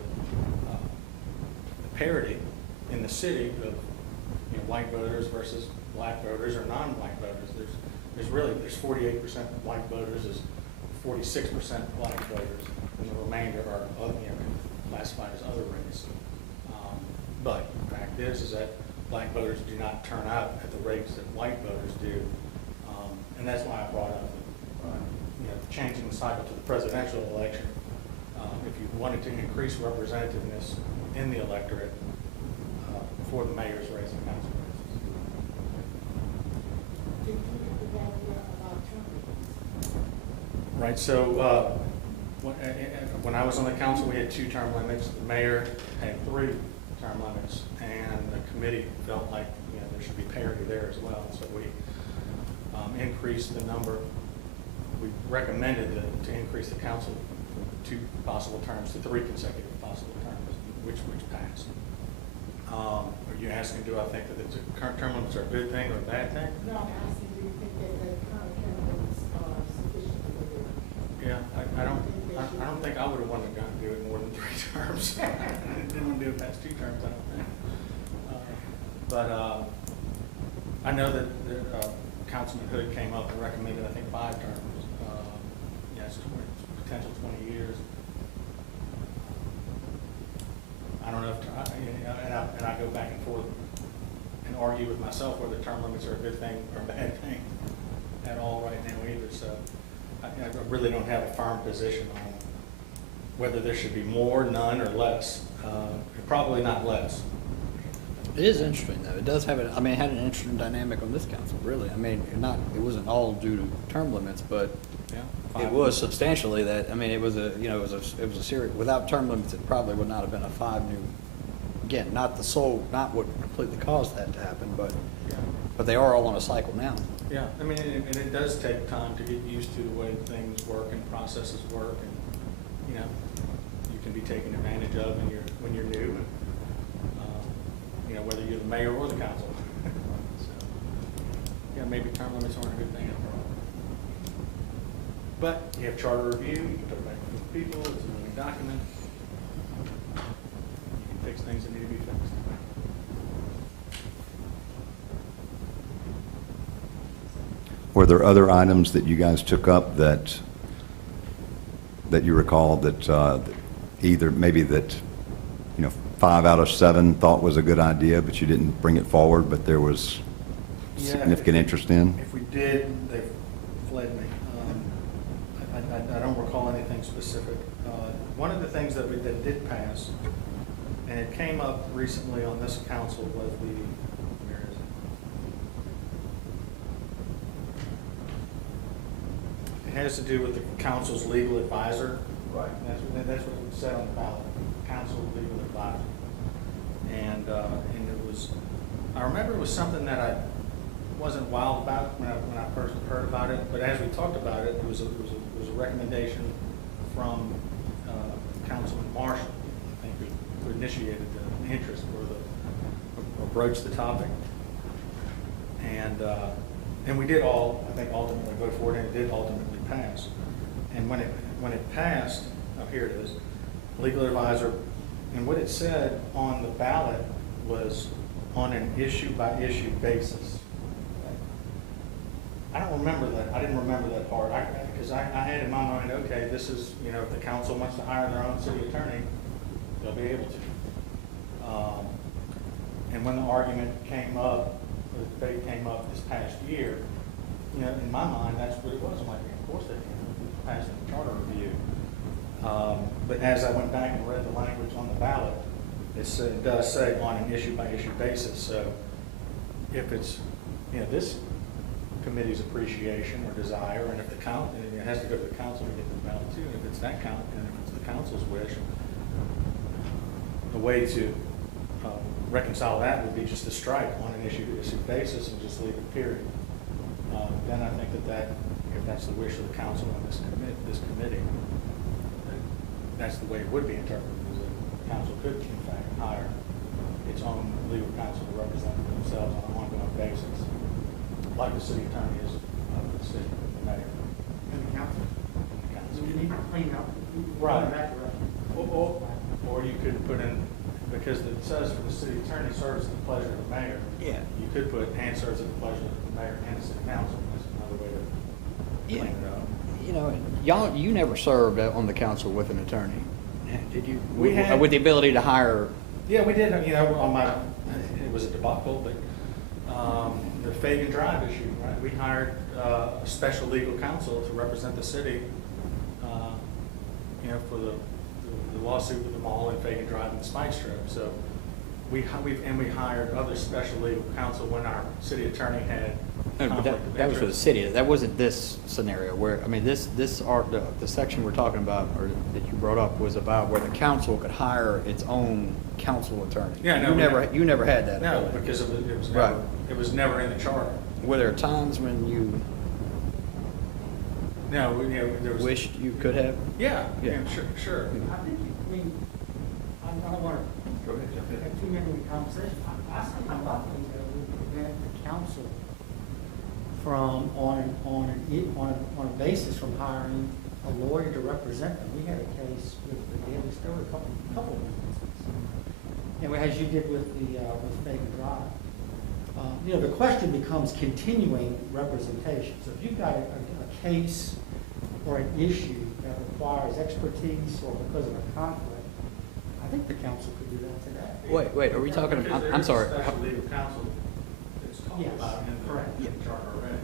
parity in the city of, you know, white voters versus black voters or non-black voters. There's 48% white voters, there's 46% black voters, and the remainder are, you know, classified as other race. But the fact is that black voters do not turn out at the rates that white voters do, and that's why I brought up, you know, changing the cycle to the presidential election. If you wanted to increase representativeness in the electorate for the mayor's race and council races. Right. So when I was on the council, we had 2 term limits. The mayor had 3 term limits, and the committee felt like, you know, there should be parity there as well. So we increased the number. We recommended to increase the council from 2 possible terms to 3 consecutive possible terms, which passed. Are you asking, do I think that the current term limits are a good thing or a bad thing? No, I'm asking, do you think that the current term limits are sufficient for the board? Yeah, I don't think I would have wanted to do it more than 3 terms. I didn't want to do it past 2 terms, I don't think. But I know that Councilman Hood came up and recommended, I think, 5 terms. Yes, potential 20 years. I don't know if, and I go back and forth and argue with myself whether term limits are a good thing or a bad thing at all right now either. So I really don't have a firm position on whether there should be more, none, or less. Probably not less. It is interesting, though. It does have I mean, it had an interesting dynamic on this council, really. I mean, it wasn't all due to term limits, but Yeah, it was substantially that. I mean, it was a series. Without term limits, it probably would not have been a 5 new. Again, not what completely caused that to happen, but they are all on a cycle now. Yeah, I mean, and it does take time to get used to the way things work and processes work, and you can be taken advantage of when you're new, and whether you're the mayor or the council. So, yeah, maybe term limits aren't a good thing after all. But you have charter review, you can put it back to the people, it's a living document. You can fix things that need to be fixed. Were there other items that you guys took up that you recall that either maybe that 5 out of 7 thought was a good idea, but you didn't bring it forward, but there was significant interest in? If we did, they've fled me. I don't recall anything specific. One of the things that did pass, and it came up recently on this council, was where is it? It has to do with the council's legal advisor. Right. That's what it said on the ballot, council legal advisor. And it was, I remember it was something that I wasn't wild about when I first heard about it, but as we talked about it, it was a recommendation from Councilman Marshall, I think, who initiated the interest or broached the topic. And we did all, I think, ultimately vote for it, and it did ultimately pass. And when it passed, oh, here it is, legal advisor, and what it said on the ballot was on an issue-by-issue basis. I don't remember that. I didn't remember that part. Because I had in my mind, okay, this is, if the council wants to hire their own city attorney, they'll be able to. And when the argument came up, the debate came up this past year, in my mind, that's what it was. I'm like, of course they can pass the charter review. But as I went back and read the language on the ballot, it does say on an issue-by-issue basis. So if it's, this committee's appreciation or desire, and if the council, it has to go to the council to get the ballot too, and if it's that count, and if it's the council's wish, the way to reconcile that would be just to strike on an issue-to-issue basis and just leave it period. Then I think that if that's the wish of the council and this committee, that's the way it would be interpreted, because the council could, in fact, hire its own legal counsel to represent themselves on an ongoing basis, like the city attorney is of the city, the mayor. And the council. So you need to clean up. Right. Or you could put in, because it says for the city attorney serves at the pleasure of the mayor. Yeah. You could put and serves at the pleasure of the mayor and the city council. That's another way to clean it up. You never served on the council with an attorney, did you? We had, with the ability to hire. Yeah, we did. It was a debacle, but the Fagan Drive issue, right? We hired a special legal counsel to represent the city, for the lawsuit with the mall and Fagan Drive and the Spike Strip. So we hired other special legal counsel when our city attorney had. That was for the city. That wasn't this scenario where, the section we're talking about, or that you brought up, was about where the council could hire its own council attorney. Yeah, no, you never had that. No, ability. because Right. It was never in the charter. Were there times when you No, there was. wished you could have? Yeah, Yeah. sure. I think, I don't want to Go ahead, jump in. Had too many conversations. I think a lot of things that would prevent the council from, on a basis from hiring a lawyer to represent them. We had a case with the Davis, there were a couple of instances. And as you did with Bacon Drive. You know, the question becomes continuing representation. So if you've got a case or an issue that requires expertise or because of a conflict, I think the council could do that today. Wait, are we talking, I'm sorry. Because there is a special legal counsel that's talked Yes, about in correct. the charter already.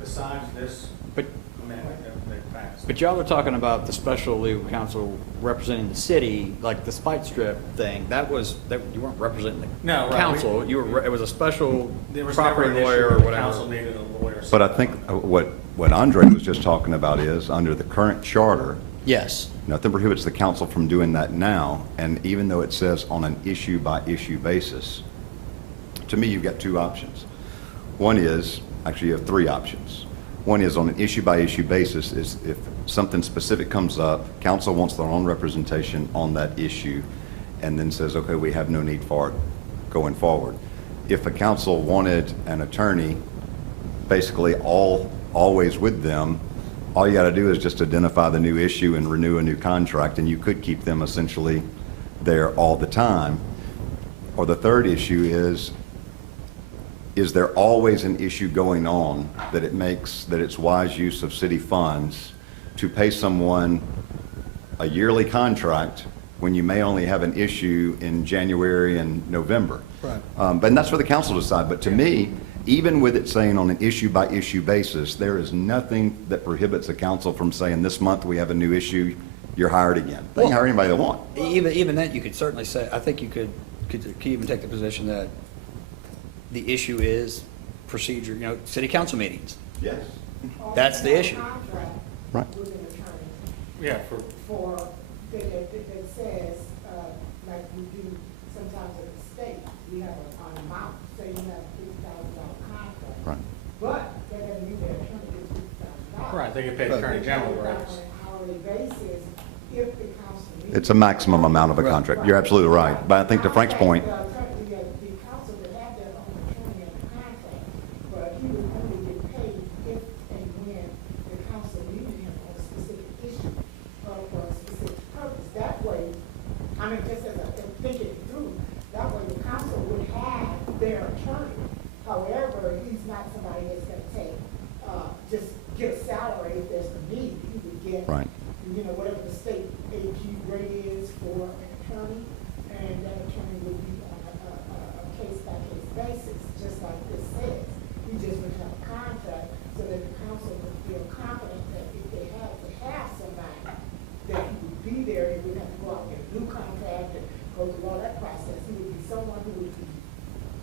Besides this But, amendment that they passed. but y'all are talking about the special legal counsel representing the city, like the spite strip thing. That you weren't representing the No, right. council. It was a special There was never property an issue lawyer where or the council whatever. needed a lawyer. But I think what Andre was just talking about is, under the current charter, Yes. nothing prohibits the council from doing that now, and even though it says on an issue-by-issue basis, to me, you've got two options. One is, actually, you have three options. One is on an issue-by-issue basis, is if something specific comes up, council wants their own representation on that issue, and then says, okay, we have no need for it going forward. If a council wanted an attorney, basically always with them, all you got to do is just identify the new issue and renew a new contract, and you could keep them essentially there all the time. Or the third issue is there always an issue going on that it's wise use of city funds to pay someone a yearly contract when you may only have an issue in January and November? Right. But that's for the council to decide. But to me, even with it saying on an issue-by-issue basis, there is nothing that prohibits a council from saying, this month we have a new issue, you're hired again. They can hire anybody they want. Even that, you could certainly say, I think you could even take the position that the issue is procedure, city council meetings. Yes. That's the issue. Contract Right. with an attorney Yeah, that says, like we do sometimes at the state, we have an amount, say you have $50,000 contract. Right. But that doesn't mean the attorney gets $50,000. right, they get paid attorney general rates. On an hourly basis, if the council needs. It's a maximum amount of a contract. You're absolutely right. But I think to Frank's point, The council would have their own attorney in the contract, but he would only get paid if and when the council needed him on a specific issue or for a specific purpose. That way, I mean, just as I'm thinking it through, that way the council would have their attorney. However, he's not somebody that's gonna take, just get a salary if there's a need. He would get, Right. Whatever the state AQ rate is for an attorney, and that attorney would be on a case-by-case basis, just like this says. We just would have a contract so that the council would feel confident that if they had to have somebody, that he would be there, they wouldn't have to go out and get a new contract and go through all that process. He would be someone who would be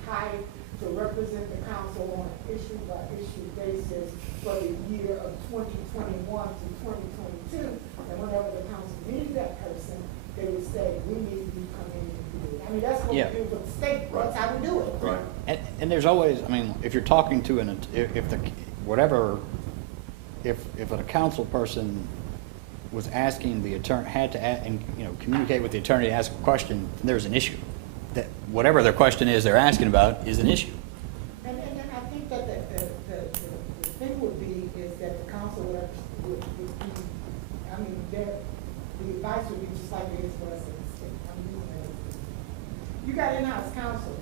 hired to represent the council on an issue-by-issue basis for the year of 2021 to 2022. And whenever the council needs that person, they would say, we need you to come in and do it. I mean, that's what we Yeah. do with the state. That's how we do it. right. And there's always, if you're talking to if a council person was asking the attorney, had to, communicate with the attorney to ask a question, there's an issue. That whatever their question is they're asking about is an issue. And I think that the thing would be is that the council would be, the advice would be just like it is for us in the state. I'm using that as an example. You got in-house counsel,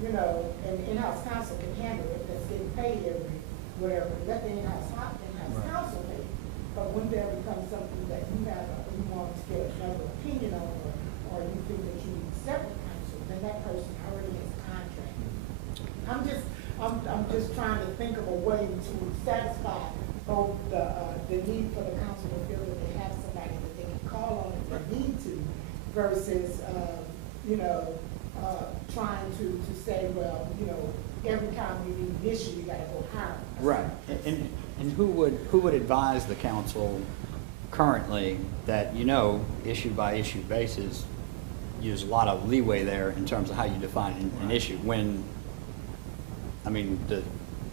and in-house counsel can handle it, that's getting paid every, whatever, let the in-house counsel pay. But when there becomes something that you want to get another opinion on, or you think that you need separate counsel, then that person already has a contract. I'm just trying to think of a way to satisfy both the need for the council to feel that they have somebody that they can call on if they need to, versus, trying to say, well, every time we need an issue, we gotta go hire. Right. And who would advise the council currently that, issue by issue basis, there's a lot of leeway there in terms of how you define an issue? When,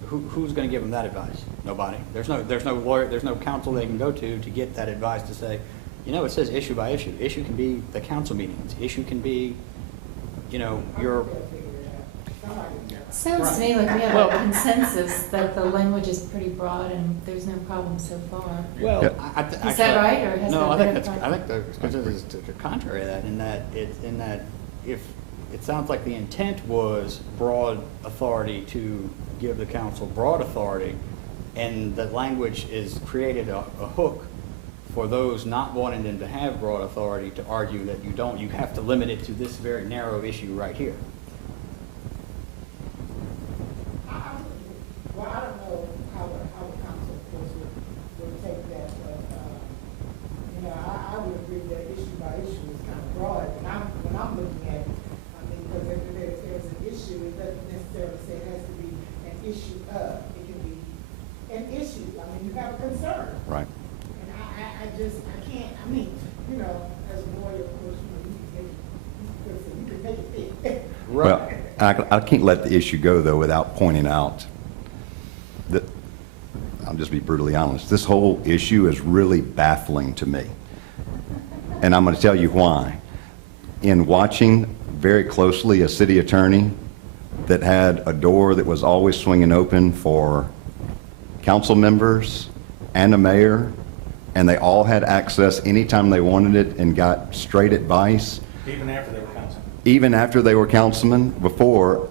who's going to give them that advice? Nobody. There's no lawyer, there's no counsel they can go to get that advice to say, it says issue by issue. Issue can be the council meetings. Issue can be you know, you're, They'll figure it out. Somebody will. Sounds to me like we have Well- a consensus that the language is pretty broad and there's no problem so far. well, Yeah. Is that right, or has No, that I been think that's, a I think the consensus is to the contrary of that, in that if, it sounds like the intent was broad authority to give the council broad authority, and the language is created a hook for those not wanting them to have broad authority to argue that you don't, you have to limit it to this very narrow issue right here. Well, I don't know how the council, of course, would take that, but, you know, I would agree that issue by issue is kind of broad. When I'm looking at it, I mean, because if there's an issue, it doesn't necessarily say it has to be an issue of, it can be an issue. I mean, you have a concern. Right. And I can't, I mean, you know, as a lawyer, of course, you know, you can make it fit. Well, I can't let the issue go, though, without pointing out that, I'll just be brutally honest, this whole issue is really baffling to me. And I'm going to tell you why. In watching very closely a city attorney that had a door that was always swinging open for council members and a mayor, and they all had access anytime they wanted it and got straight advice, Even after they were council. even after they were councilmen, before,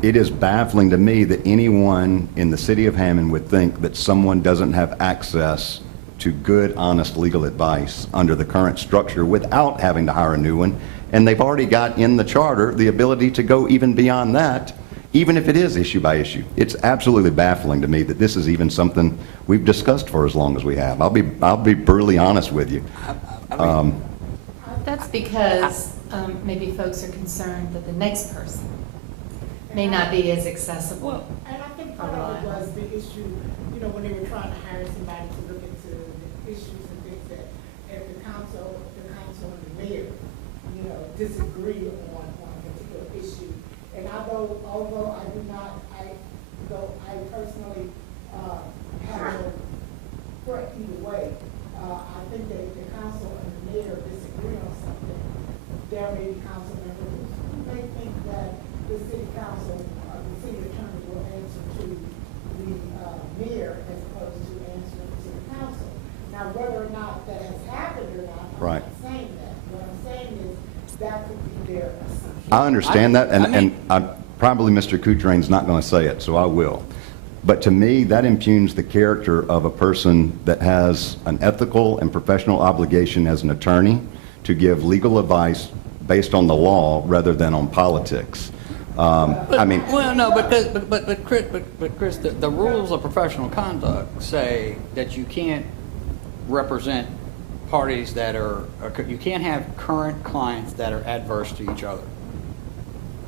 it is baffling to me that anyone in the city of Hammond would think that someone doesn't have access to good, honest legal advice under the current structure without having to hire a new one. And they've already got in the charter the ability to go even beyond that, even if it is issue by issue. It's absolutely baffling to me that this is even something we've discussed for as long as we have. I'll be brutally honest with you. That's because maybe folks are concerned that the next person may not be as accessible. And I think part of it was the issue, you know, when they were trying to hire somebody to look into the issues and things that, if the council and the mayor, you know, disagree on a particular issue. And although I do not, though I personally, have no threat either way, I think that if the council and the mayor disagree on something, there may be council members who may think that the city council, the city attorney will answer to the mayor as opposed to answering to the council. Now, whether or not that has happened or not, I'm Right. not saying that. What I'm saying is that could be their assumption. I understand that, I mean- and probably Mr. Coutrain's not going to say it, so I will. But to me, that impugns the character of a person that has an ethical and professional obligation as an attorney to give legal advice based on the law rather than on politics. I mean, Well, no, but Chris, the rules of professional conduct say that you can't represent parties that are, you can't have current clients that are adverse to each other.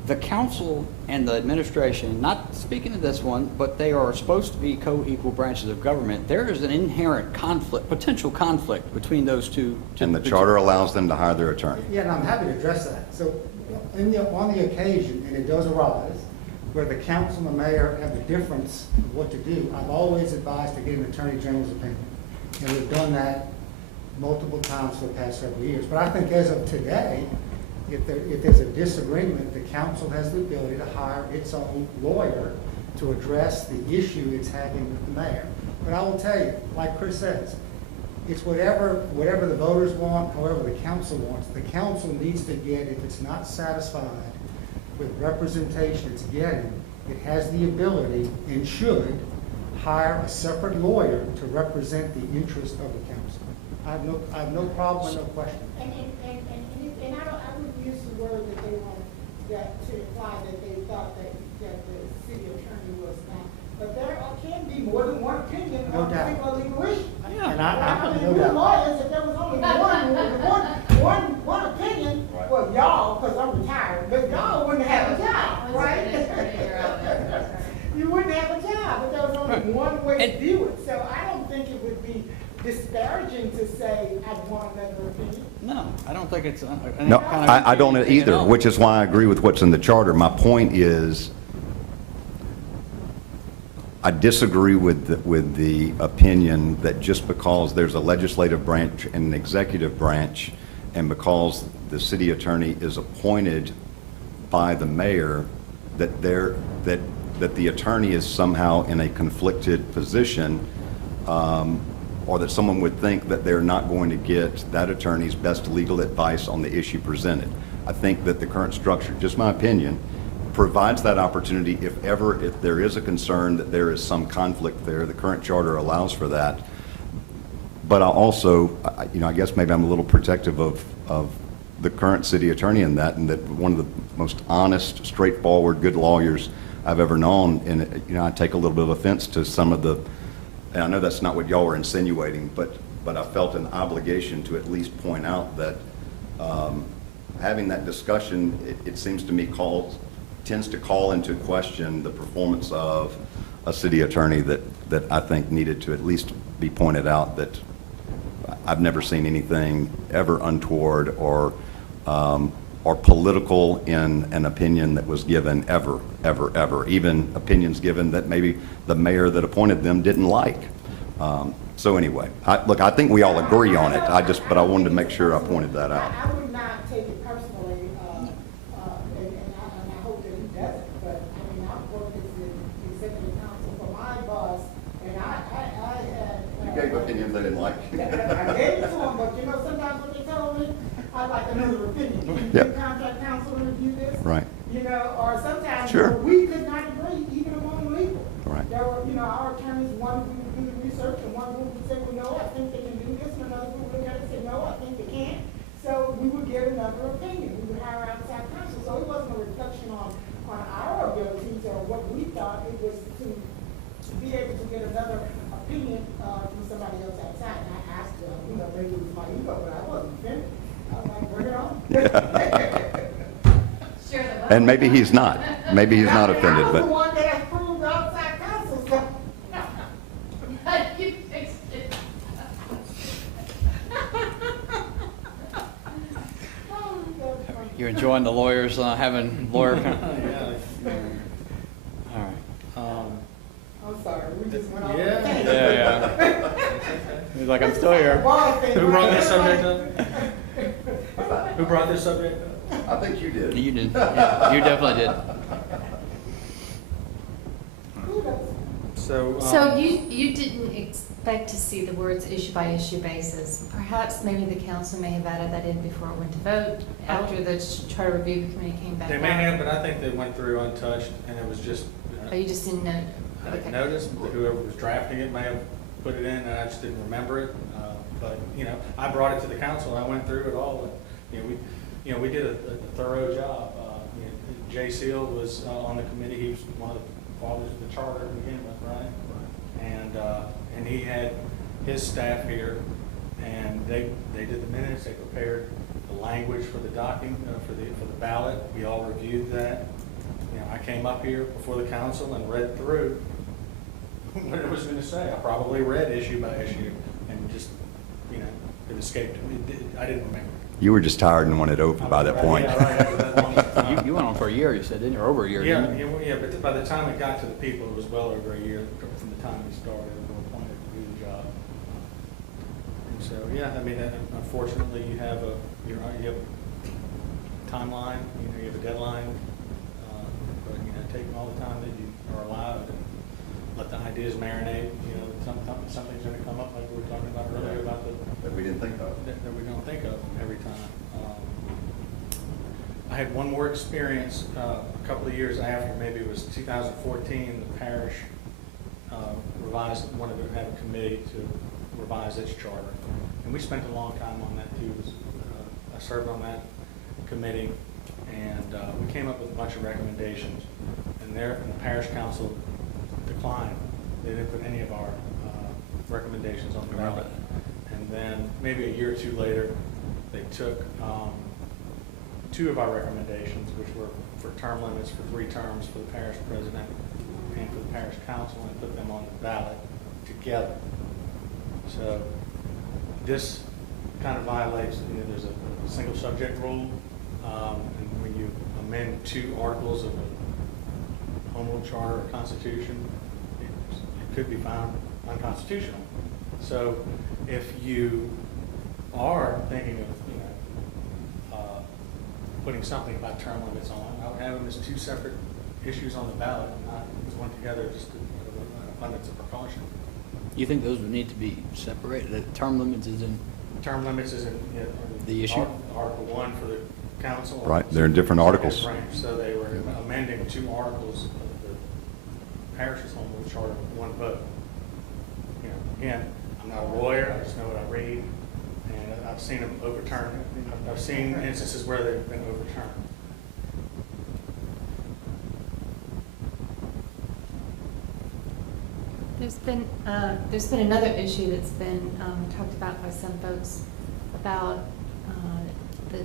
The council and the administration, not speaking of this one, but they are supposed to be co-equal branches of government. There is an inherent conflict, potential conflict between those two. and the charter allows them to hire their attorney. Yeah, and I'm happy to address that. So on the occasion, and it does arise, where the council and the mayor have a difference of what to do, I've always advised to get an attorney general's opinion. And we've done that multiple times for the past several years. But I think as of today, if there's a disagreement, the council has the ability to hire its own lawyer to address the issue it's having with the mayor. But I will tell you, like Chris says, it's whatever the voters want, however the council wants. The council needs to get, if it's not satisfied with representation it's getting, it has the ability and should hire a separate lawyer to represent the interest of the council. I have no problem and no question. And I wouldn't use the word that they want, that to imply that they thought that the city attorney was not. But there can be more than one opinion No on a doubt. particular legal issue. And I mean, no we're doubt. lawyers, if there was only one opinion, well, y'all, because I'm retired, but y'all wouldn't have a job, right? You wouldn't have a job, but there was only one way to view it. So I don't think it would be disparaging to say, I want another opinion. No, I don't think it's. No, I don't either, which is why I agree with what's in the charter. My point is, I disagree with the opinion that just because there's a legislative branch and an executive branch, and because the city attorney is appointed by the mayor that that the attorney is somehow in a conflicted position, or that someone would think that they're not going to get that attorney's best legal advice on the issue presented. I think that the current structure, just my opinion, provides that opportunity if there is a concern that there is some conflict there. The current charter allows for that. But I also, I guess maybe I'm a little protective of the current city attorney in that, and that one of the most honest, straightforward, good lawyers I've ever known. And, I take a little bit of offense to some of the, and I know that's not what y'all were insinuating, but I felt an obligation to at least point out that having that discussion, it seems to me tends to call into question the performance of a city attorney that I think needed to at least be pointed out, that I've never seen anything ever untoward or political in an opinion that was given ever. Even opinions given that maybe the mayor that appointed them didn't like. So anyway, look, I think we all agree on it. But I wanted to make sure I pointed that out. I would not take it personally, and I hope that he doesn't, but I mean, I've worked as the executive counsel for my boss, and I had. You gave opinions they didn't like. I gave it to him, but sometimes what they tell me, I'd like another opinion. Can you Yep. contract counsel and review this? Right. Or sometimes Sure. we could not agree, even among legal. Right. There were, our attorneys, one group would do the research, and one group would say, well, no, I think they can do this, and another group would look at it and say, no, I think they can't. So we would get another opinion. We would hire outside counsel. So it wasn't a reflection on our abilities or what we thought. It was to be able to get another opinion from somebody else outside. And I asked them, maybe it was my ego, but I wasn't offended. I was like, bring it on. Sure. And maybe he's not. Maybe he's not offended, I was the but one that approved outside counsel, so. You fixed it. You're enjoying the lawyers having lawyer. Yeah. All right. I'm sorry, we just went off. Yeah. the tangent. Yeah. He's like, I'm still here. Who brought this subject up? Who brought this subject up? I think you did. You did. Yeah, you definitely did. So you didn't expect to see the words issue by issue basis. Perhaps maybe the council may have added that in before it went to vote, after the charter review committee came back They out. may have, but I think they went through untouched, and it was just. Oh, you just didn't know? I didn't Okay. notice. Whoever was drafting it may have put it in, and I just didn't remember it. But I brought it to the council. I went through it all, and we did a thorough job. Jay Seal was on the committee. He was one of the fathers of the charter to begin with, right? And he had his staff here, and they did the minutes. They prepared the language for the document for the ballot. We all reviewed that. I came up here before the council and read through what it was going to say. I probably read issue by issue, and just it escaped me. I didn't remember. You were just tired and wanted over by that point. Yeah, right after that one. You went on for a year, you said, didn't you? Or over a year, Yeah, didn't you? yeah, but by the time it got to the people, it was well over a year from the time we started and were appointed to do the job. And so, unfortunately, you have a timeline, you have a deadline, but taking all the time that you are allowed and let the ideas marinate. Something's going to come up, like we were talking about earlier about That we didn't think of. that we don't think of every time. I had one more experience a couple of years after, maybe it was 2014, the parish wanted to have a committee to revise its charter. And we spent a long time on that too. I served on that committee, and we came up with a bunch of recommendations. And the parish council declined. They didn't put any of our recommendations on the ballot. And then maybe a year or two later, they took two of our recommendations, which were for term limits for 3 terms for the parish president and for the parish council, and put them on the ballot together. So this kind of violates, there's a single subject rule, and when you amend 2 articles of a home rule charter or constitution, it could be found unconstitutional. So if you are thinking of putting something about term limits on, have them as two separate issues on the ballot and not as one together, just out of an abundance of precaution. You think those would need to be separated? The term limits is in, Term limits is in, The issue? Article 1 for the council. Right, they're in different articles. Branch. So they were amending 2 articles of the parish's home rule charter with 1 vote. You know, again, I'm not a lawyer, I just know what I read, and I've seen them overturned. I've seen instances where they've been overturned. There's been another issue that's been talked about by some folks about the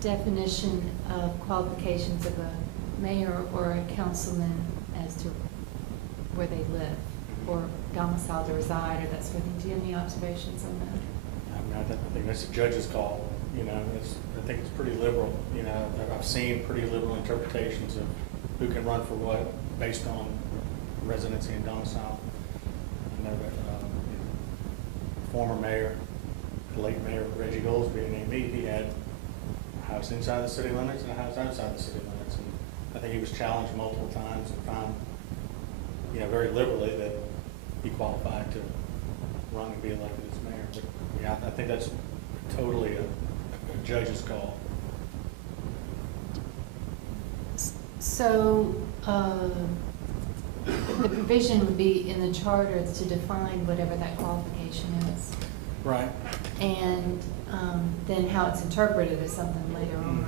definition of qualifications of a mayor or a councilman as to where they live or domicile to reside or that sort of thing. Do you have any observations on that? I mean, I think that's a judge's call, you know, I think it's pretty liberal, you know, I've seen pretty liberal interpretations of who can run for what based on residency and domicile. I know that former mayor, the late mayor Reggie Goldsby, named me, he had a house inside the city limits and a house outside the city limits. And I think he was challenged multiple times and found, you know, very liberally that he qualified to run and be elected as mayor. But yeah, I think that's totally a judge's call. So the provision would be in the charter to define whatever that qualification is. Right. And then how it's interpreted is something later on.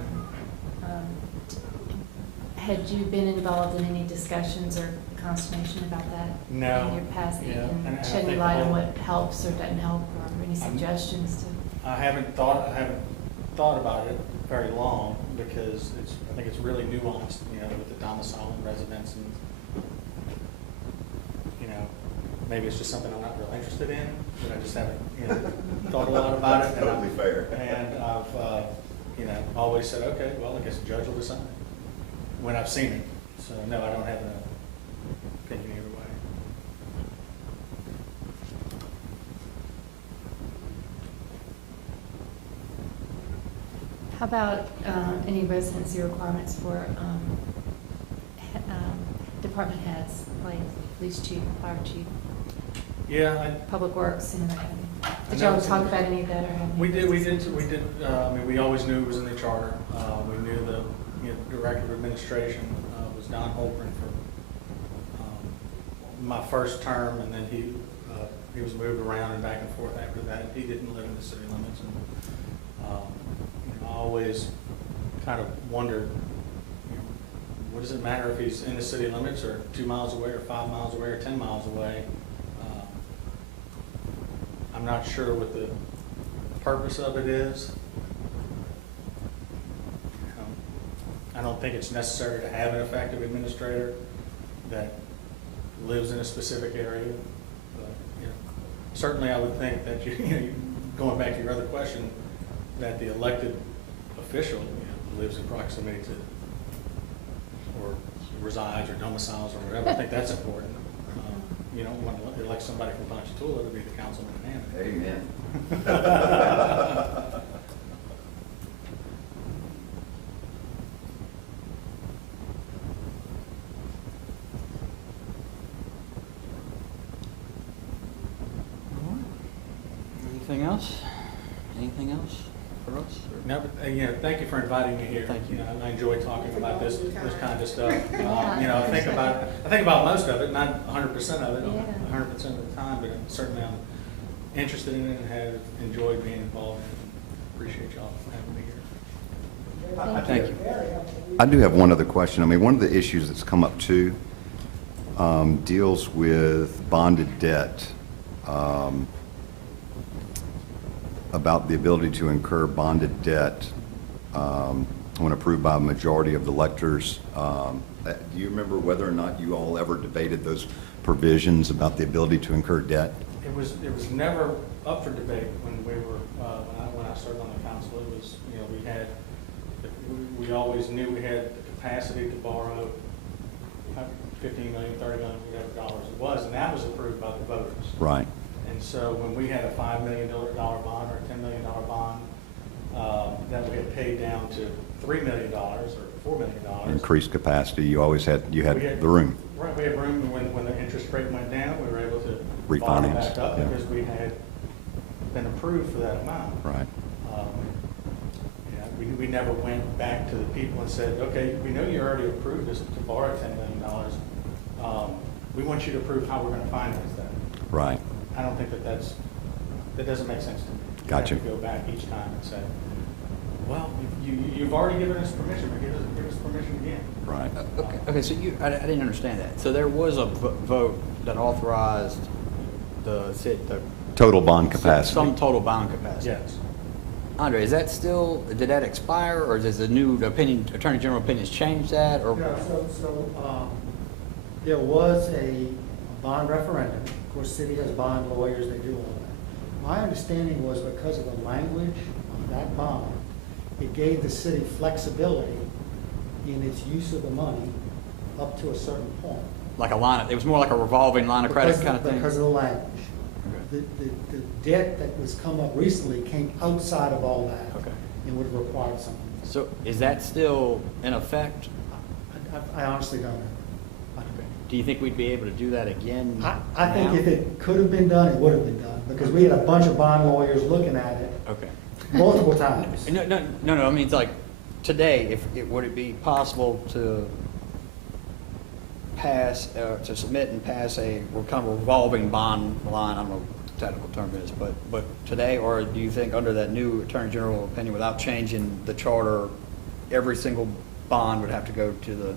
Had you been involved in any discussions or consternation about that? No. In your past, that you Yeah. can And I shed any think light on all- what helps or doesn't help, or any suggestions to? I haven't thought about it very long because I think it's really nuanced, you know, with the domicile and residence and, you know, maybe it's just something I'm not real interested in, but I just haven't, you know, thought a lot about it. Totally fair. And I've, you know, always said, okay, well, I guess the judge will decide when I've seen it. So no, I don't have an opinion either way. How about any residency requirements for department heads, like police chief, fire chief, Yeah, public works, and that kind of thing? Did I know y'all it's talk in- about any of that or have? we did, I mean, we always knew it was in the charter. We knew the, you know, director of administration was Don Holgren for my first term, and then he was moved around and back and forth after that. He didn't live in the city limits, and you know, I always kind of wondered, you know, what does it matter if he's in the city limits or 2 miles away or 5 miles away or 10 miles away? I'm not sure what the purpose of it is. I don't think it's necessary to have an effective administrator that lives in a specific area. But, you know, certainly I would think that you know, going back to your other question, that the elected official, you know, lives in proximity to, or resides or domiciles or whatever. I think that's important. You don't want to elect somebody from Ponchatoula to be the councilman in Hammond. Amen. anything else? Anything else for us? or- No, but, you know, thank you for inviting me here. Thank you. You know, I enjoy talking about this kind of stuff. Yeah. You know, I think about most of it, not 100% of it, Yeah. 100% of the time, but certainly I'm interested in it and have enjoyed being involved in it. Appreciate y'all having me here. Thank you. Very helpful. I do have one other question. I mean, one of the issues that's come up too deals with bonded debt, about the ability to incur bonded debt when approved by a majority of the electors. Do you remember whether or not you all ever debated those provisions about the ability to incur debt? It was never up for debate when we were, when I served on the council. It was, you know, we always knew we had the capacity to borrow $15 million, $30 million, whatever dollars it was, and that was approved by the voters. Right. And so when we had a $5 million bond or a $10 million bond that we had paid down to $3 million or $4 million. Increased capacity, you had We had- the room. Right, we had room, and when the interest rate went down, we were able to bond it Refinance, back up yeah. because we had been approved for that amount. Right. Yeah, we never went back to the people and said, okay, we know you already approved us to borrow $10 million. We want you to approve how we're going to finance that. Right. I don't think that doesn't make sense to me. Gotcha. You have to go back each time and say, well, you've already given us permission, but give us permission again. Right. Okay, so I didn't understand that. So there was a vote that authorized the Total bond capacity. some total bond capacity. Yes. Andre, is that still, did that expire, or does the new Attorney General opinions change that, or? Yeah, there was a bond referendum. Of course, city has bond lawyers, they do all that. My understanding was because of the language of that bond, it gave the city flexibility in its use of the money up to a certain point. Like a line, it was more like a revolving line of credit kind of thing? Because of the language. The debt that was come up recently came outside of all that. Okay. And would have required something. So is that still in effect? I honestly don't know. Do you think we'd be able to do that again? I think now? if it could have been done, it would have been done, because we had a bunch of bond lawyers looking at it Okay. multiple times. No, I mean, it's like, today, would it be possible to to submit and pass a kind of revolving bond line, I don't know what the technical term is, but today, or do you think under that new Attorney General opinion, without changing the charter, every single bond would have to go to the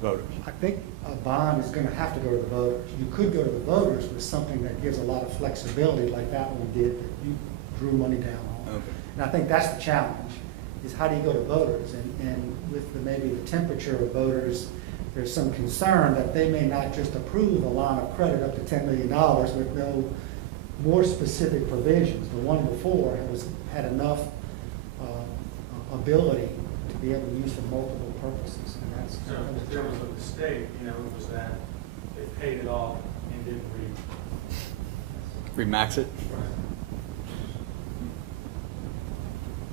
voters? I think a bond is going to have to go to the voters. You could go to the voters with something that gives a lot of flexibility, like that one did, that you drew money down on. Okay. And I think that's the challenge, is how do you go to voters? And with maybe the temperature of voters, there's some concern that they may not just approve a line of credit up to $10 million with no more specific provisions. The one before had enough ability to be able to use for multiple purposes. And that's So in terms of the state, it was that they paid it off and didn't Remax it?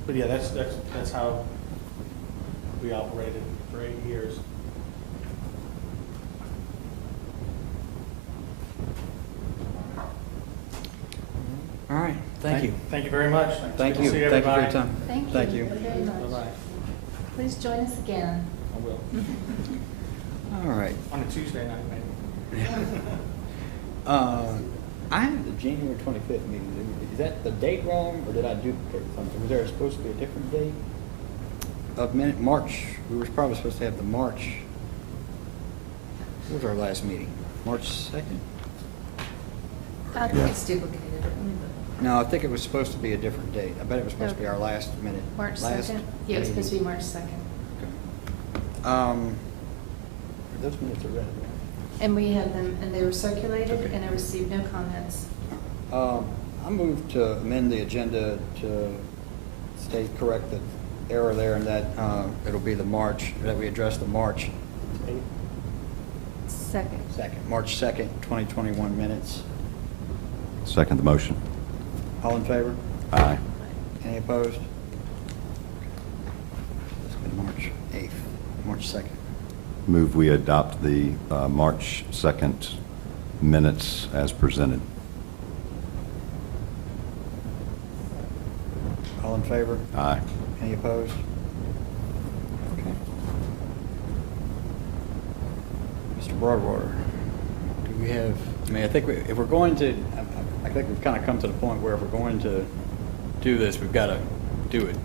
But yeah, that's how we operated for 8 years. All right, thank you. Thank you very much. Thank Good you. to see Thank you for your everybody. time. Thank you Thank you. very much. Bye-bye. Please join us again. I will. All right. On a Tuesday night, maybe. I have the January 25th meeting. Is that the date wrong, or did I duplicate something? Was there supposed to be a different date? March, we were probably supposed to have the March. What was our last meeting? March 2nd? I think it's duplicated. No, I think it was supposed to be a different date. I bet it was supposed to be our last minute. March last 2nd? Yeah, it was supposed to be meeting. March 2nd. Okay. Those minutes are read, right? And we had them, and they were circulated, Okay. and I received no comments. I move to amend the agenda to state, correct the error there, and that it'll be that we address the March 2nd. March 2nd, 2021 minutes. Second the motion. All in favor? Aye. Any opposed? It's been March 8th, March 2nd. Move we adopt the March 2nd minutes as presented. All in favor? Aye. Any opposed? Okay. Mr. Broadwater, do we have, I think if we're going to, I think we've kind of come to the point where if we're going to do this, we've got to do it.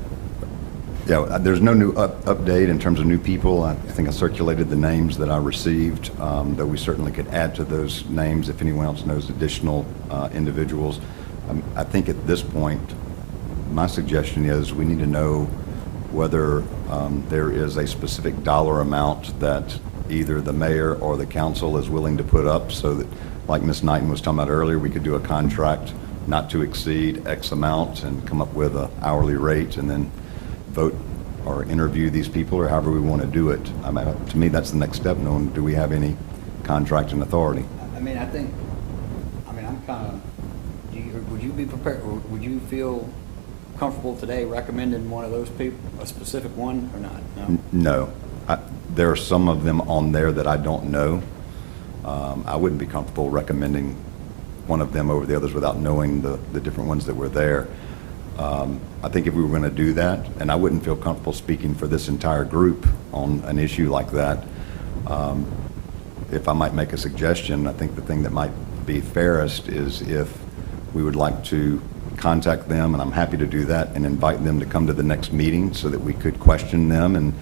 Yeah, there's no new update in terms of new people. I think I circulated the names that I received, that we certainly could add to those names if anyone else knows additional individuals. I think at this point, my suggestion is we need to know whether there is a specific dollar amount that either the mayor or the council is willing to put up, so that, like Ms. Knighton was talking about earlier, we could do a contract not to exceed X amount and come up with an hourly rate and then vote or interview these people, or however we want to do it. To me, that's the next step. Knowing, do we have any contracting authority? I'm kind of, would you be prepared, would you feel comfortable today recommending one of those people, a specific one, or not? No? No. There are some of them on there that I don't know. I wouldn't be comfortable recommending one of them over the others without knowing the different ones that were there. I think if we were going to do that, and I wouldn't feel comfortable speaking for this entire group on an issue like that, if I might make a suggestion, I think the thing that might be fairest is if we would like to contact them, and I'm happy to do that, and invite them to come to the next meeting so that we could question them, and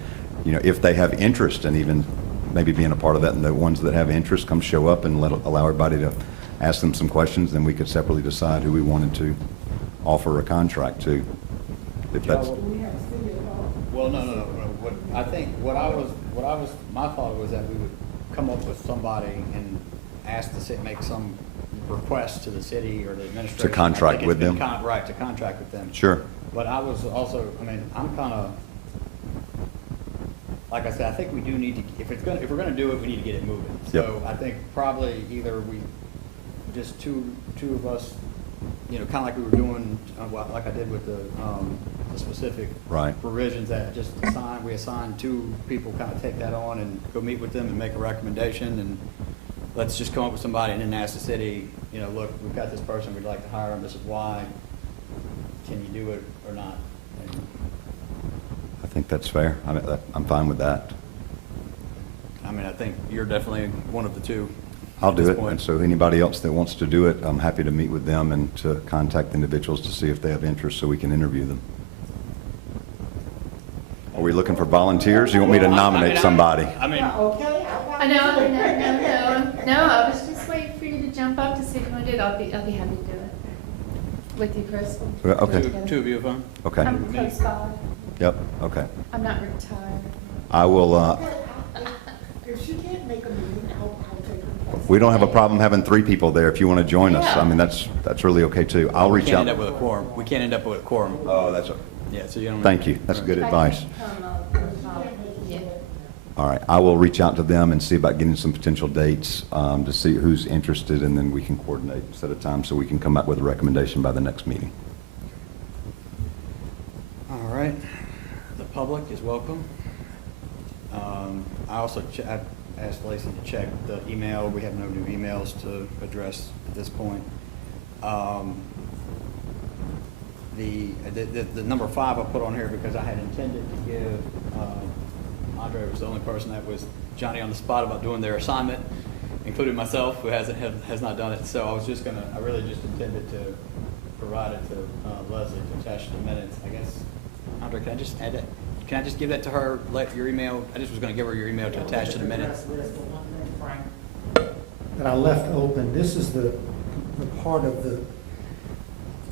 if they have interest in even maybe being a part of that, and the ones that have interest come show up and allow everybody to ask them some questions, then we could separately decide who we wanted to offer a contract to. If that's, Well, no. I think my thought was that we would come up with somebody and ask the city, make some request to the city or the administration. To contract with them? Right, to contract with them. Sure. But I was also, I'm kind of, like I said, I think we do need to, if we're gonna do it, we need to get it moving. So I think probably either we, just two of us, kind of like we were doing, like I did with the specific provisions that just we assign two people, kind of take that on and go meet with them and make a recommendation, and let's just come up with somebody and then ask the city, look, we've got this person, we'd like to hire him, this is why, can you do it or not? And I think that's fair. I'm fine with that. I think you're definitely one of the two. I'll do it, and so anybody else that wants to do it, I'm happy to meet with them and to contact individuals to see if they have interest so we can interview them. Are we looking for volunteers? You want me to nominate somebody? Okay. I know, no, I was just waiting for you to jump up to see if you want to do it. I'll be happy to do it. With you, Chris. Okay. Two of you, fine? Okay. I'm close by. Yep, okay. I'm not retired. I will, If she can't make a meeting, I'll take her place. we don't have a problem having 3 people there if you want to join us. That's really okay too. I'll reach out. We can't end up with a quorum. We can't end up with a quorum. Oh, that's okay. Yeah, so you don't. Thank you. That's good advice. Yeah. All right, I will reach out to them and see about getting some potential dates to see who's interested, and then we can coordinate, set a time so we can come up with a recommendation by the next meeting. All right. The public is welcome. I also I asked Lacey to check the email. We have no new emails to address at this point. The number 5 I put on here because I had intended to give, Andre was the only person that was Johnny on the spot about doing their assignment, including myself, who has not done it. So I really just intended to provide it to Leslie to attach to the minutes. I guess, Andre, can I just add that? Can I just give that to her, your email? I just was going to give her your email to attach to the minutes. That I left open, this is the part of the,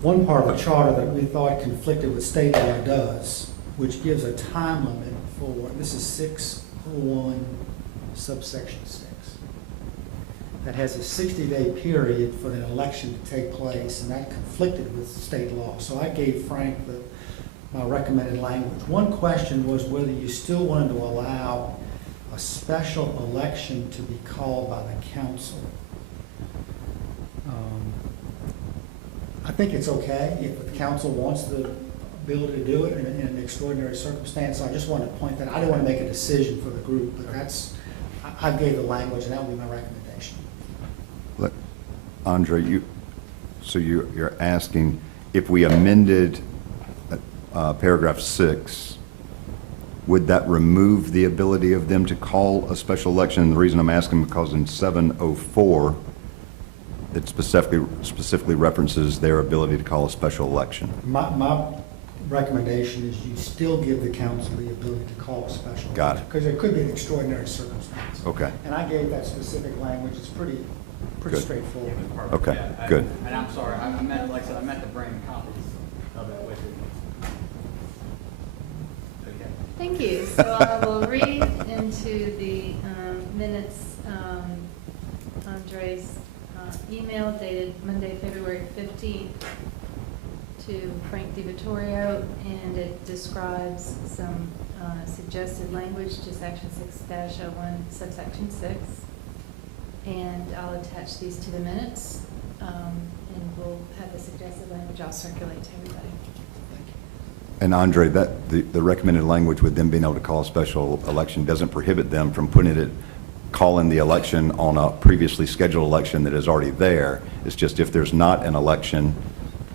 one part of the charter that we thought conflicted with state law does, which gives a time limit for, this is 601 subsection 6. That has a 60-day period for an election to take place, and that conflicted with state law. So I gave Frank my recommended language. One question was whether you still wanted to allow a special election to be called by the council. I think it's okay if the council wants the ability to do it in an extraordinary circumstance. So I just want to point that. I don't want to make a decision for the group, but I gave the language, and that would be my recommendation. Look, Andre, so you're asking if we amended paragraph 6, would that remove the ability of them to call a special election? And the reason I'm asking because in 704, it specifically references their ability to call a special election. My recommendation is you still give the council the ability to call a special election. Got it. Because there could be an extraordinary circumstance. Okay. And I gave that specific language. It's pretty Good. straightforward. Okay, Yeah, good. And I'm sorry, I meant, like I said, I meant to bring copies of it with you. Okay. Thank you. So I will read into the minutes Andre's email dated Monday, February 15th to Frank DiVittorio, and it describes some suggested language to section 6-01, subsection 6. And I'll attach these to the minutes, and we'll have the suggested language I'll circulate to everybody. Thank you. And Andre, the recommended language with them being able to call a special election doesn't prohibit them from calling the election on a previously scheduled election that is already there. It's just if there's not an election,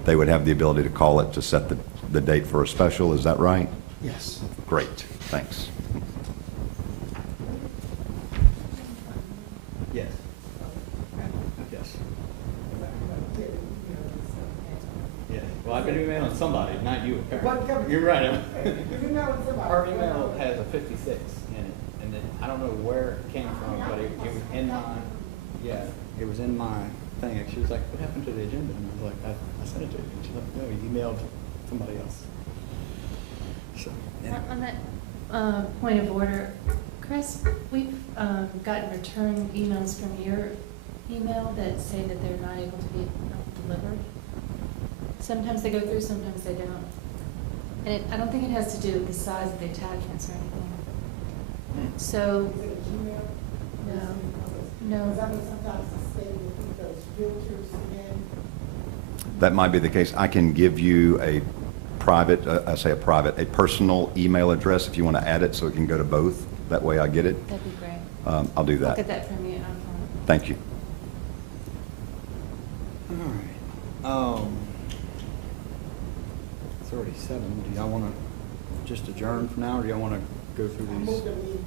they would have the ability to call it to set the date for a special. Is that right? Yes. Great, thanks. Yes. Yes. Yeah. Well, I've been emailing somebody, not you, apparently. You're right. Our email has a 56 in it, and then I don't know where it came from, but it was in my, yeah, it was in my thing. And she was like, "What happened to the agenda?" And I was like, "I sent it to you." And she's like, "No, you emailed somebody else." So, anyway. On that point of order, Chris, we've gotten return emails from your email that say that they're not able to be delivered. Sometimes they go through, sometimes they don't. And I don't think it has to do with the size of the attachments or anything. So, Is it a Gmail? no. Because I mean, sometimes the state will put those filters in. That might be the case. I can give you a private, a personal email address if you want to add it so it can go to both. That way I get it. That'd be great. I'll do I'll that. get that from you. Thank you. All right. It's already 7. Do y'all want to just adjourn for now, or do y'all want to go through I these? move that we move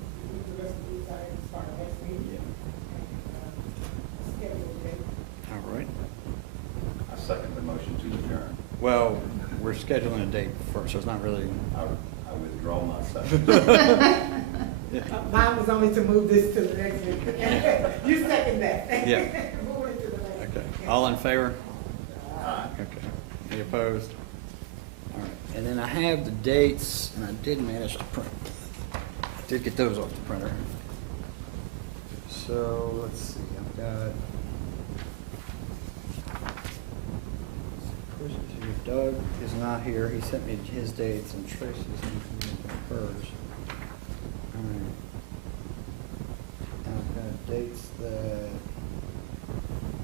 the rest of these items for our next meeting. Yeah. Schedule a date. All right. I second the motion to adjourn. Well, we're scheduling a date first, so it's not really. I withdraw my second. Mine was only to move this to the next meeting. You second that. Yeah. Move it to the next. Okay. All in favor? Okay. Any opposed? All right. And then I have the dates, and I did manage to print. I did get those off the printer. So let's see. I've got. Chris is here. Doug is not here. He sent me his dates, and Tracy's hers. All right. And I've got dates that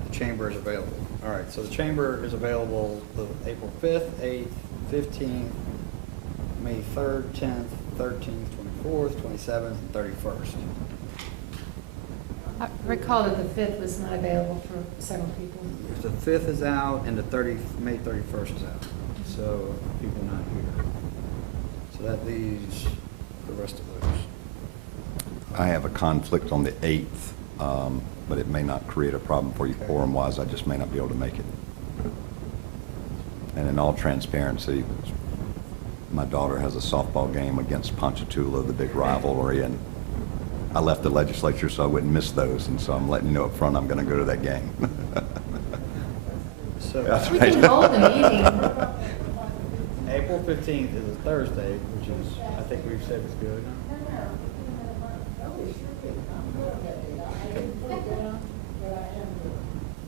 the chamber is available. All right, so the chamber is available the April 5th, 8th, 15th, May 3rd, 10th, 13th, 24th, 27th, and 31st. I recall that the 5th was not available for several people. The 5th is out and the May 31st is out, so people not here. So that leaves the rest of those. I have a conflict on the 8th, but it may not create a problem for you quorum-wise. I just may not be able to make it. And in all transparency, my daughter has a softball game against Ponchatoula, the big rivalry, and I left the legislature so I wouldn't miss those, and so I'm letting you know up front I'm going to go to that game. So That's We right. can hold the meeting. April 15th is a Thursday, which is, I think we've said is good.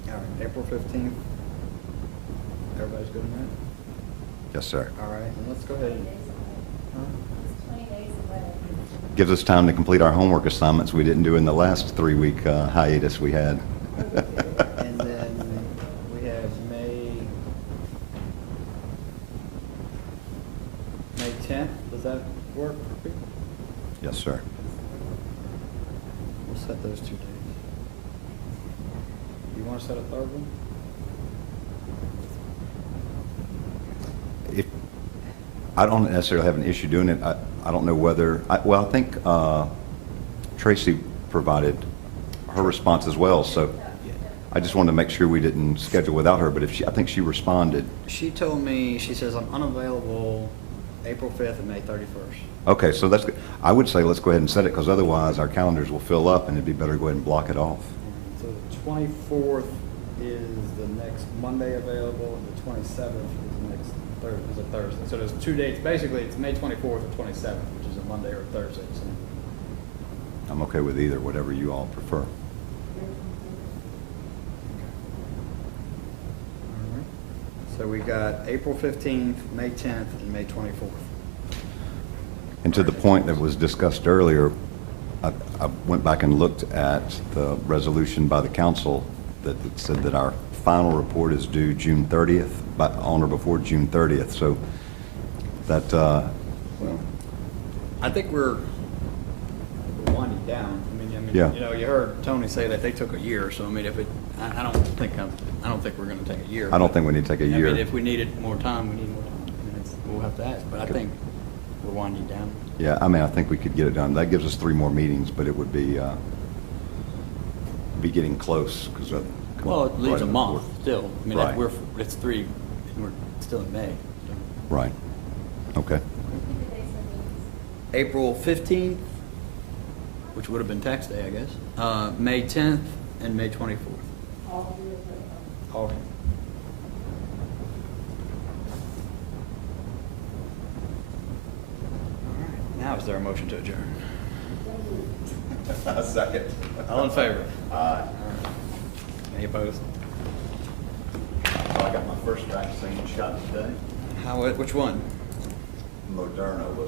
All right, April 15th. Everybody's good on that? Yes, sir. All right, and let's go ahead and, Gives us time to complete our homework assignments we didn't do in the last 3-week hiatus we had. and then we have May 10th. Does that work for people? Yes, sir. We'll set those 2 days. You want to set a third one? If, I don't necessarily have an issue doing it. I don't know whether, I think Tracy provided her response as well, so I just wanted to make sure we didn't schedule without her, but if I think she responded. She told me, she says, I'm unavailable April 5th and May 31st. Okay, so that's good. I would say let's go ahead and set it, because otherwise our calendars will fill up, and it'd be better to go ahead and block it off. So the 24th is the next Monday available, and the 27th is the next Thursday. So there's 2 dates. Basically, it's May 24th or 27th, which is a Monday or a Thursday. So. I'm okay with either, whatever you all prefer. All right. So we got April 15th, May 10th, and May 24th. And to the point that was discussed earlier, I went back and looked at the resolution by the council that said that our final report is due June 30th, on or before June 30th. So That, Well, I think we're winding down. Yeah. You know, you heard Tony say that they took a year, so I mean, if it, I don't think we're gonna take a year. I don't think we need to take a year. I mean, if we needed more time, we need more time. I mean, we'll have to ask, but I think we're winding down. Yeah, I mean, I think we could get it done. That gives us 3 more meetings, but it would be getting close, because. Well, it leaves a month still. I mean, Right. it's 3, and we're still in May. so. Right. Okay. April 15th, which would have been tax day, I guess. May 10th and May 24th. All three of them. Okay. All right. Now is there a motion to adjourn? Second. All in favor? Aye. Any opposed? I got my first vaccine shot today. Which one? Moderna was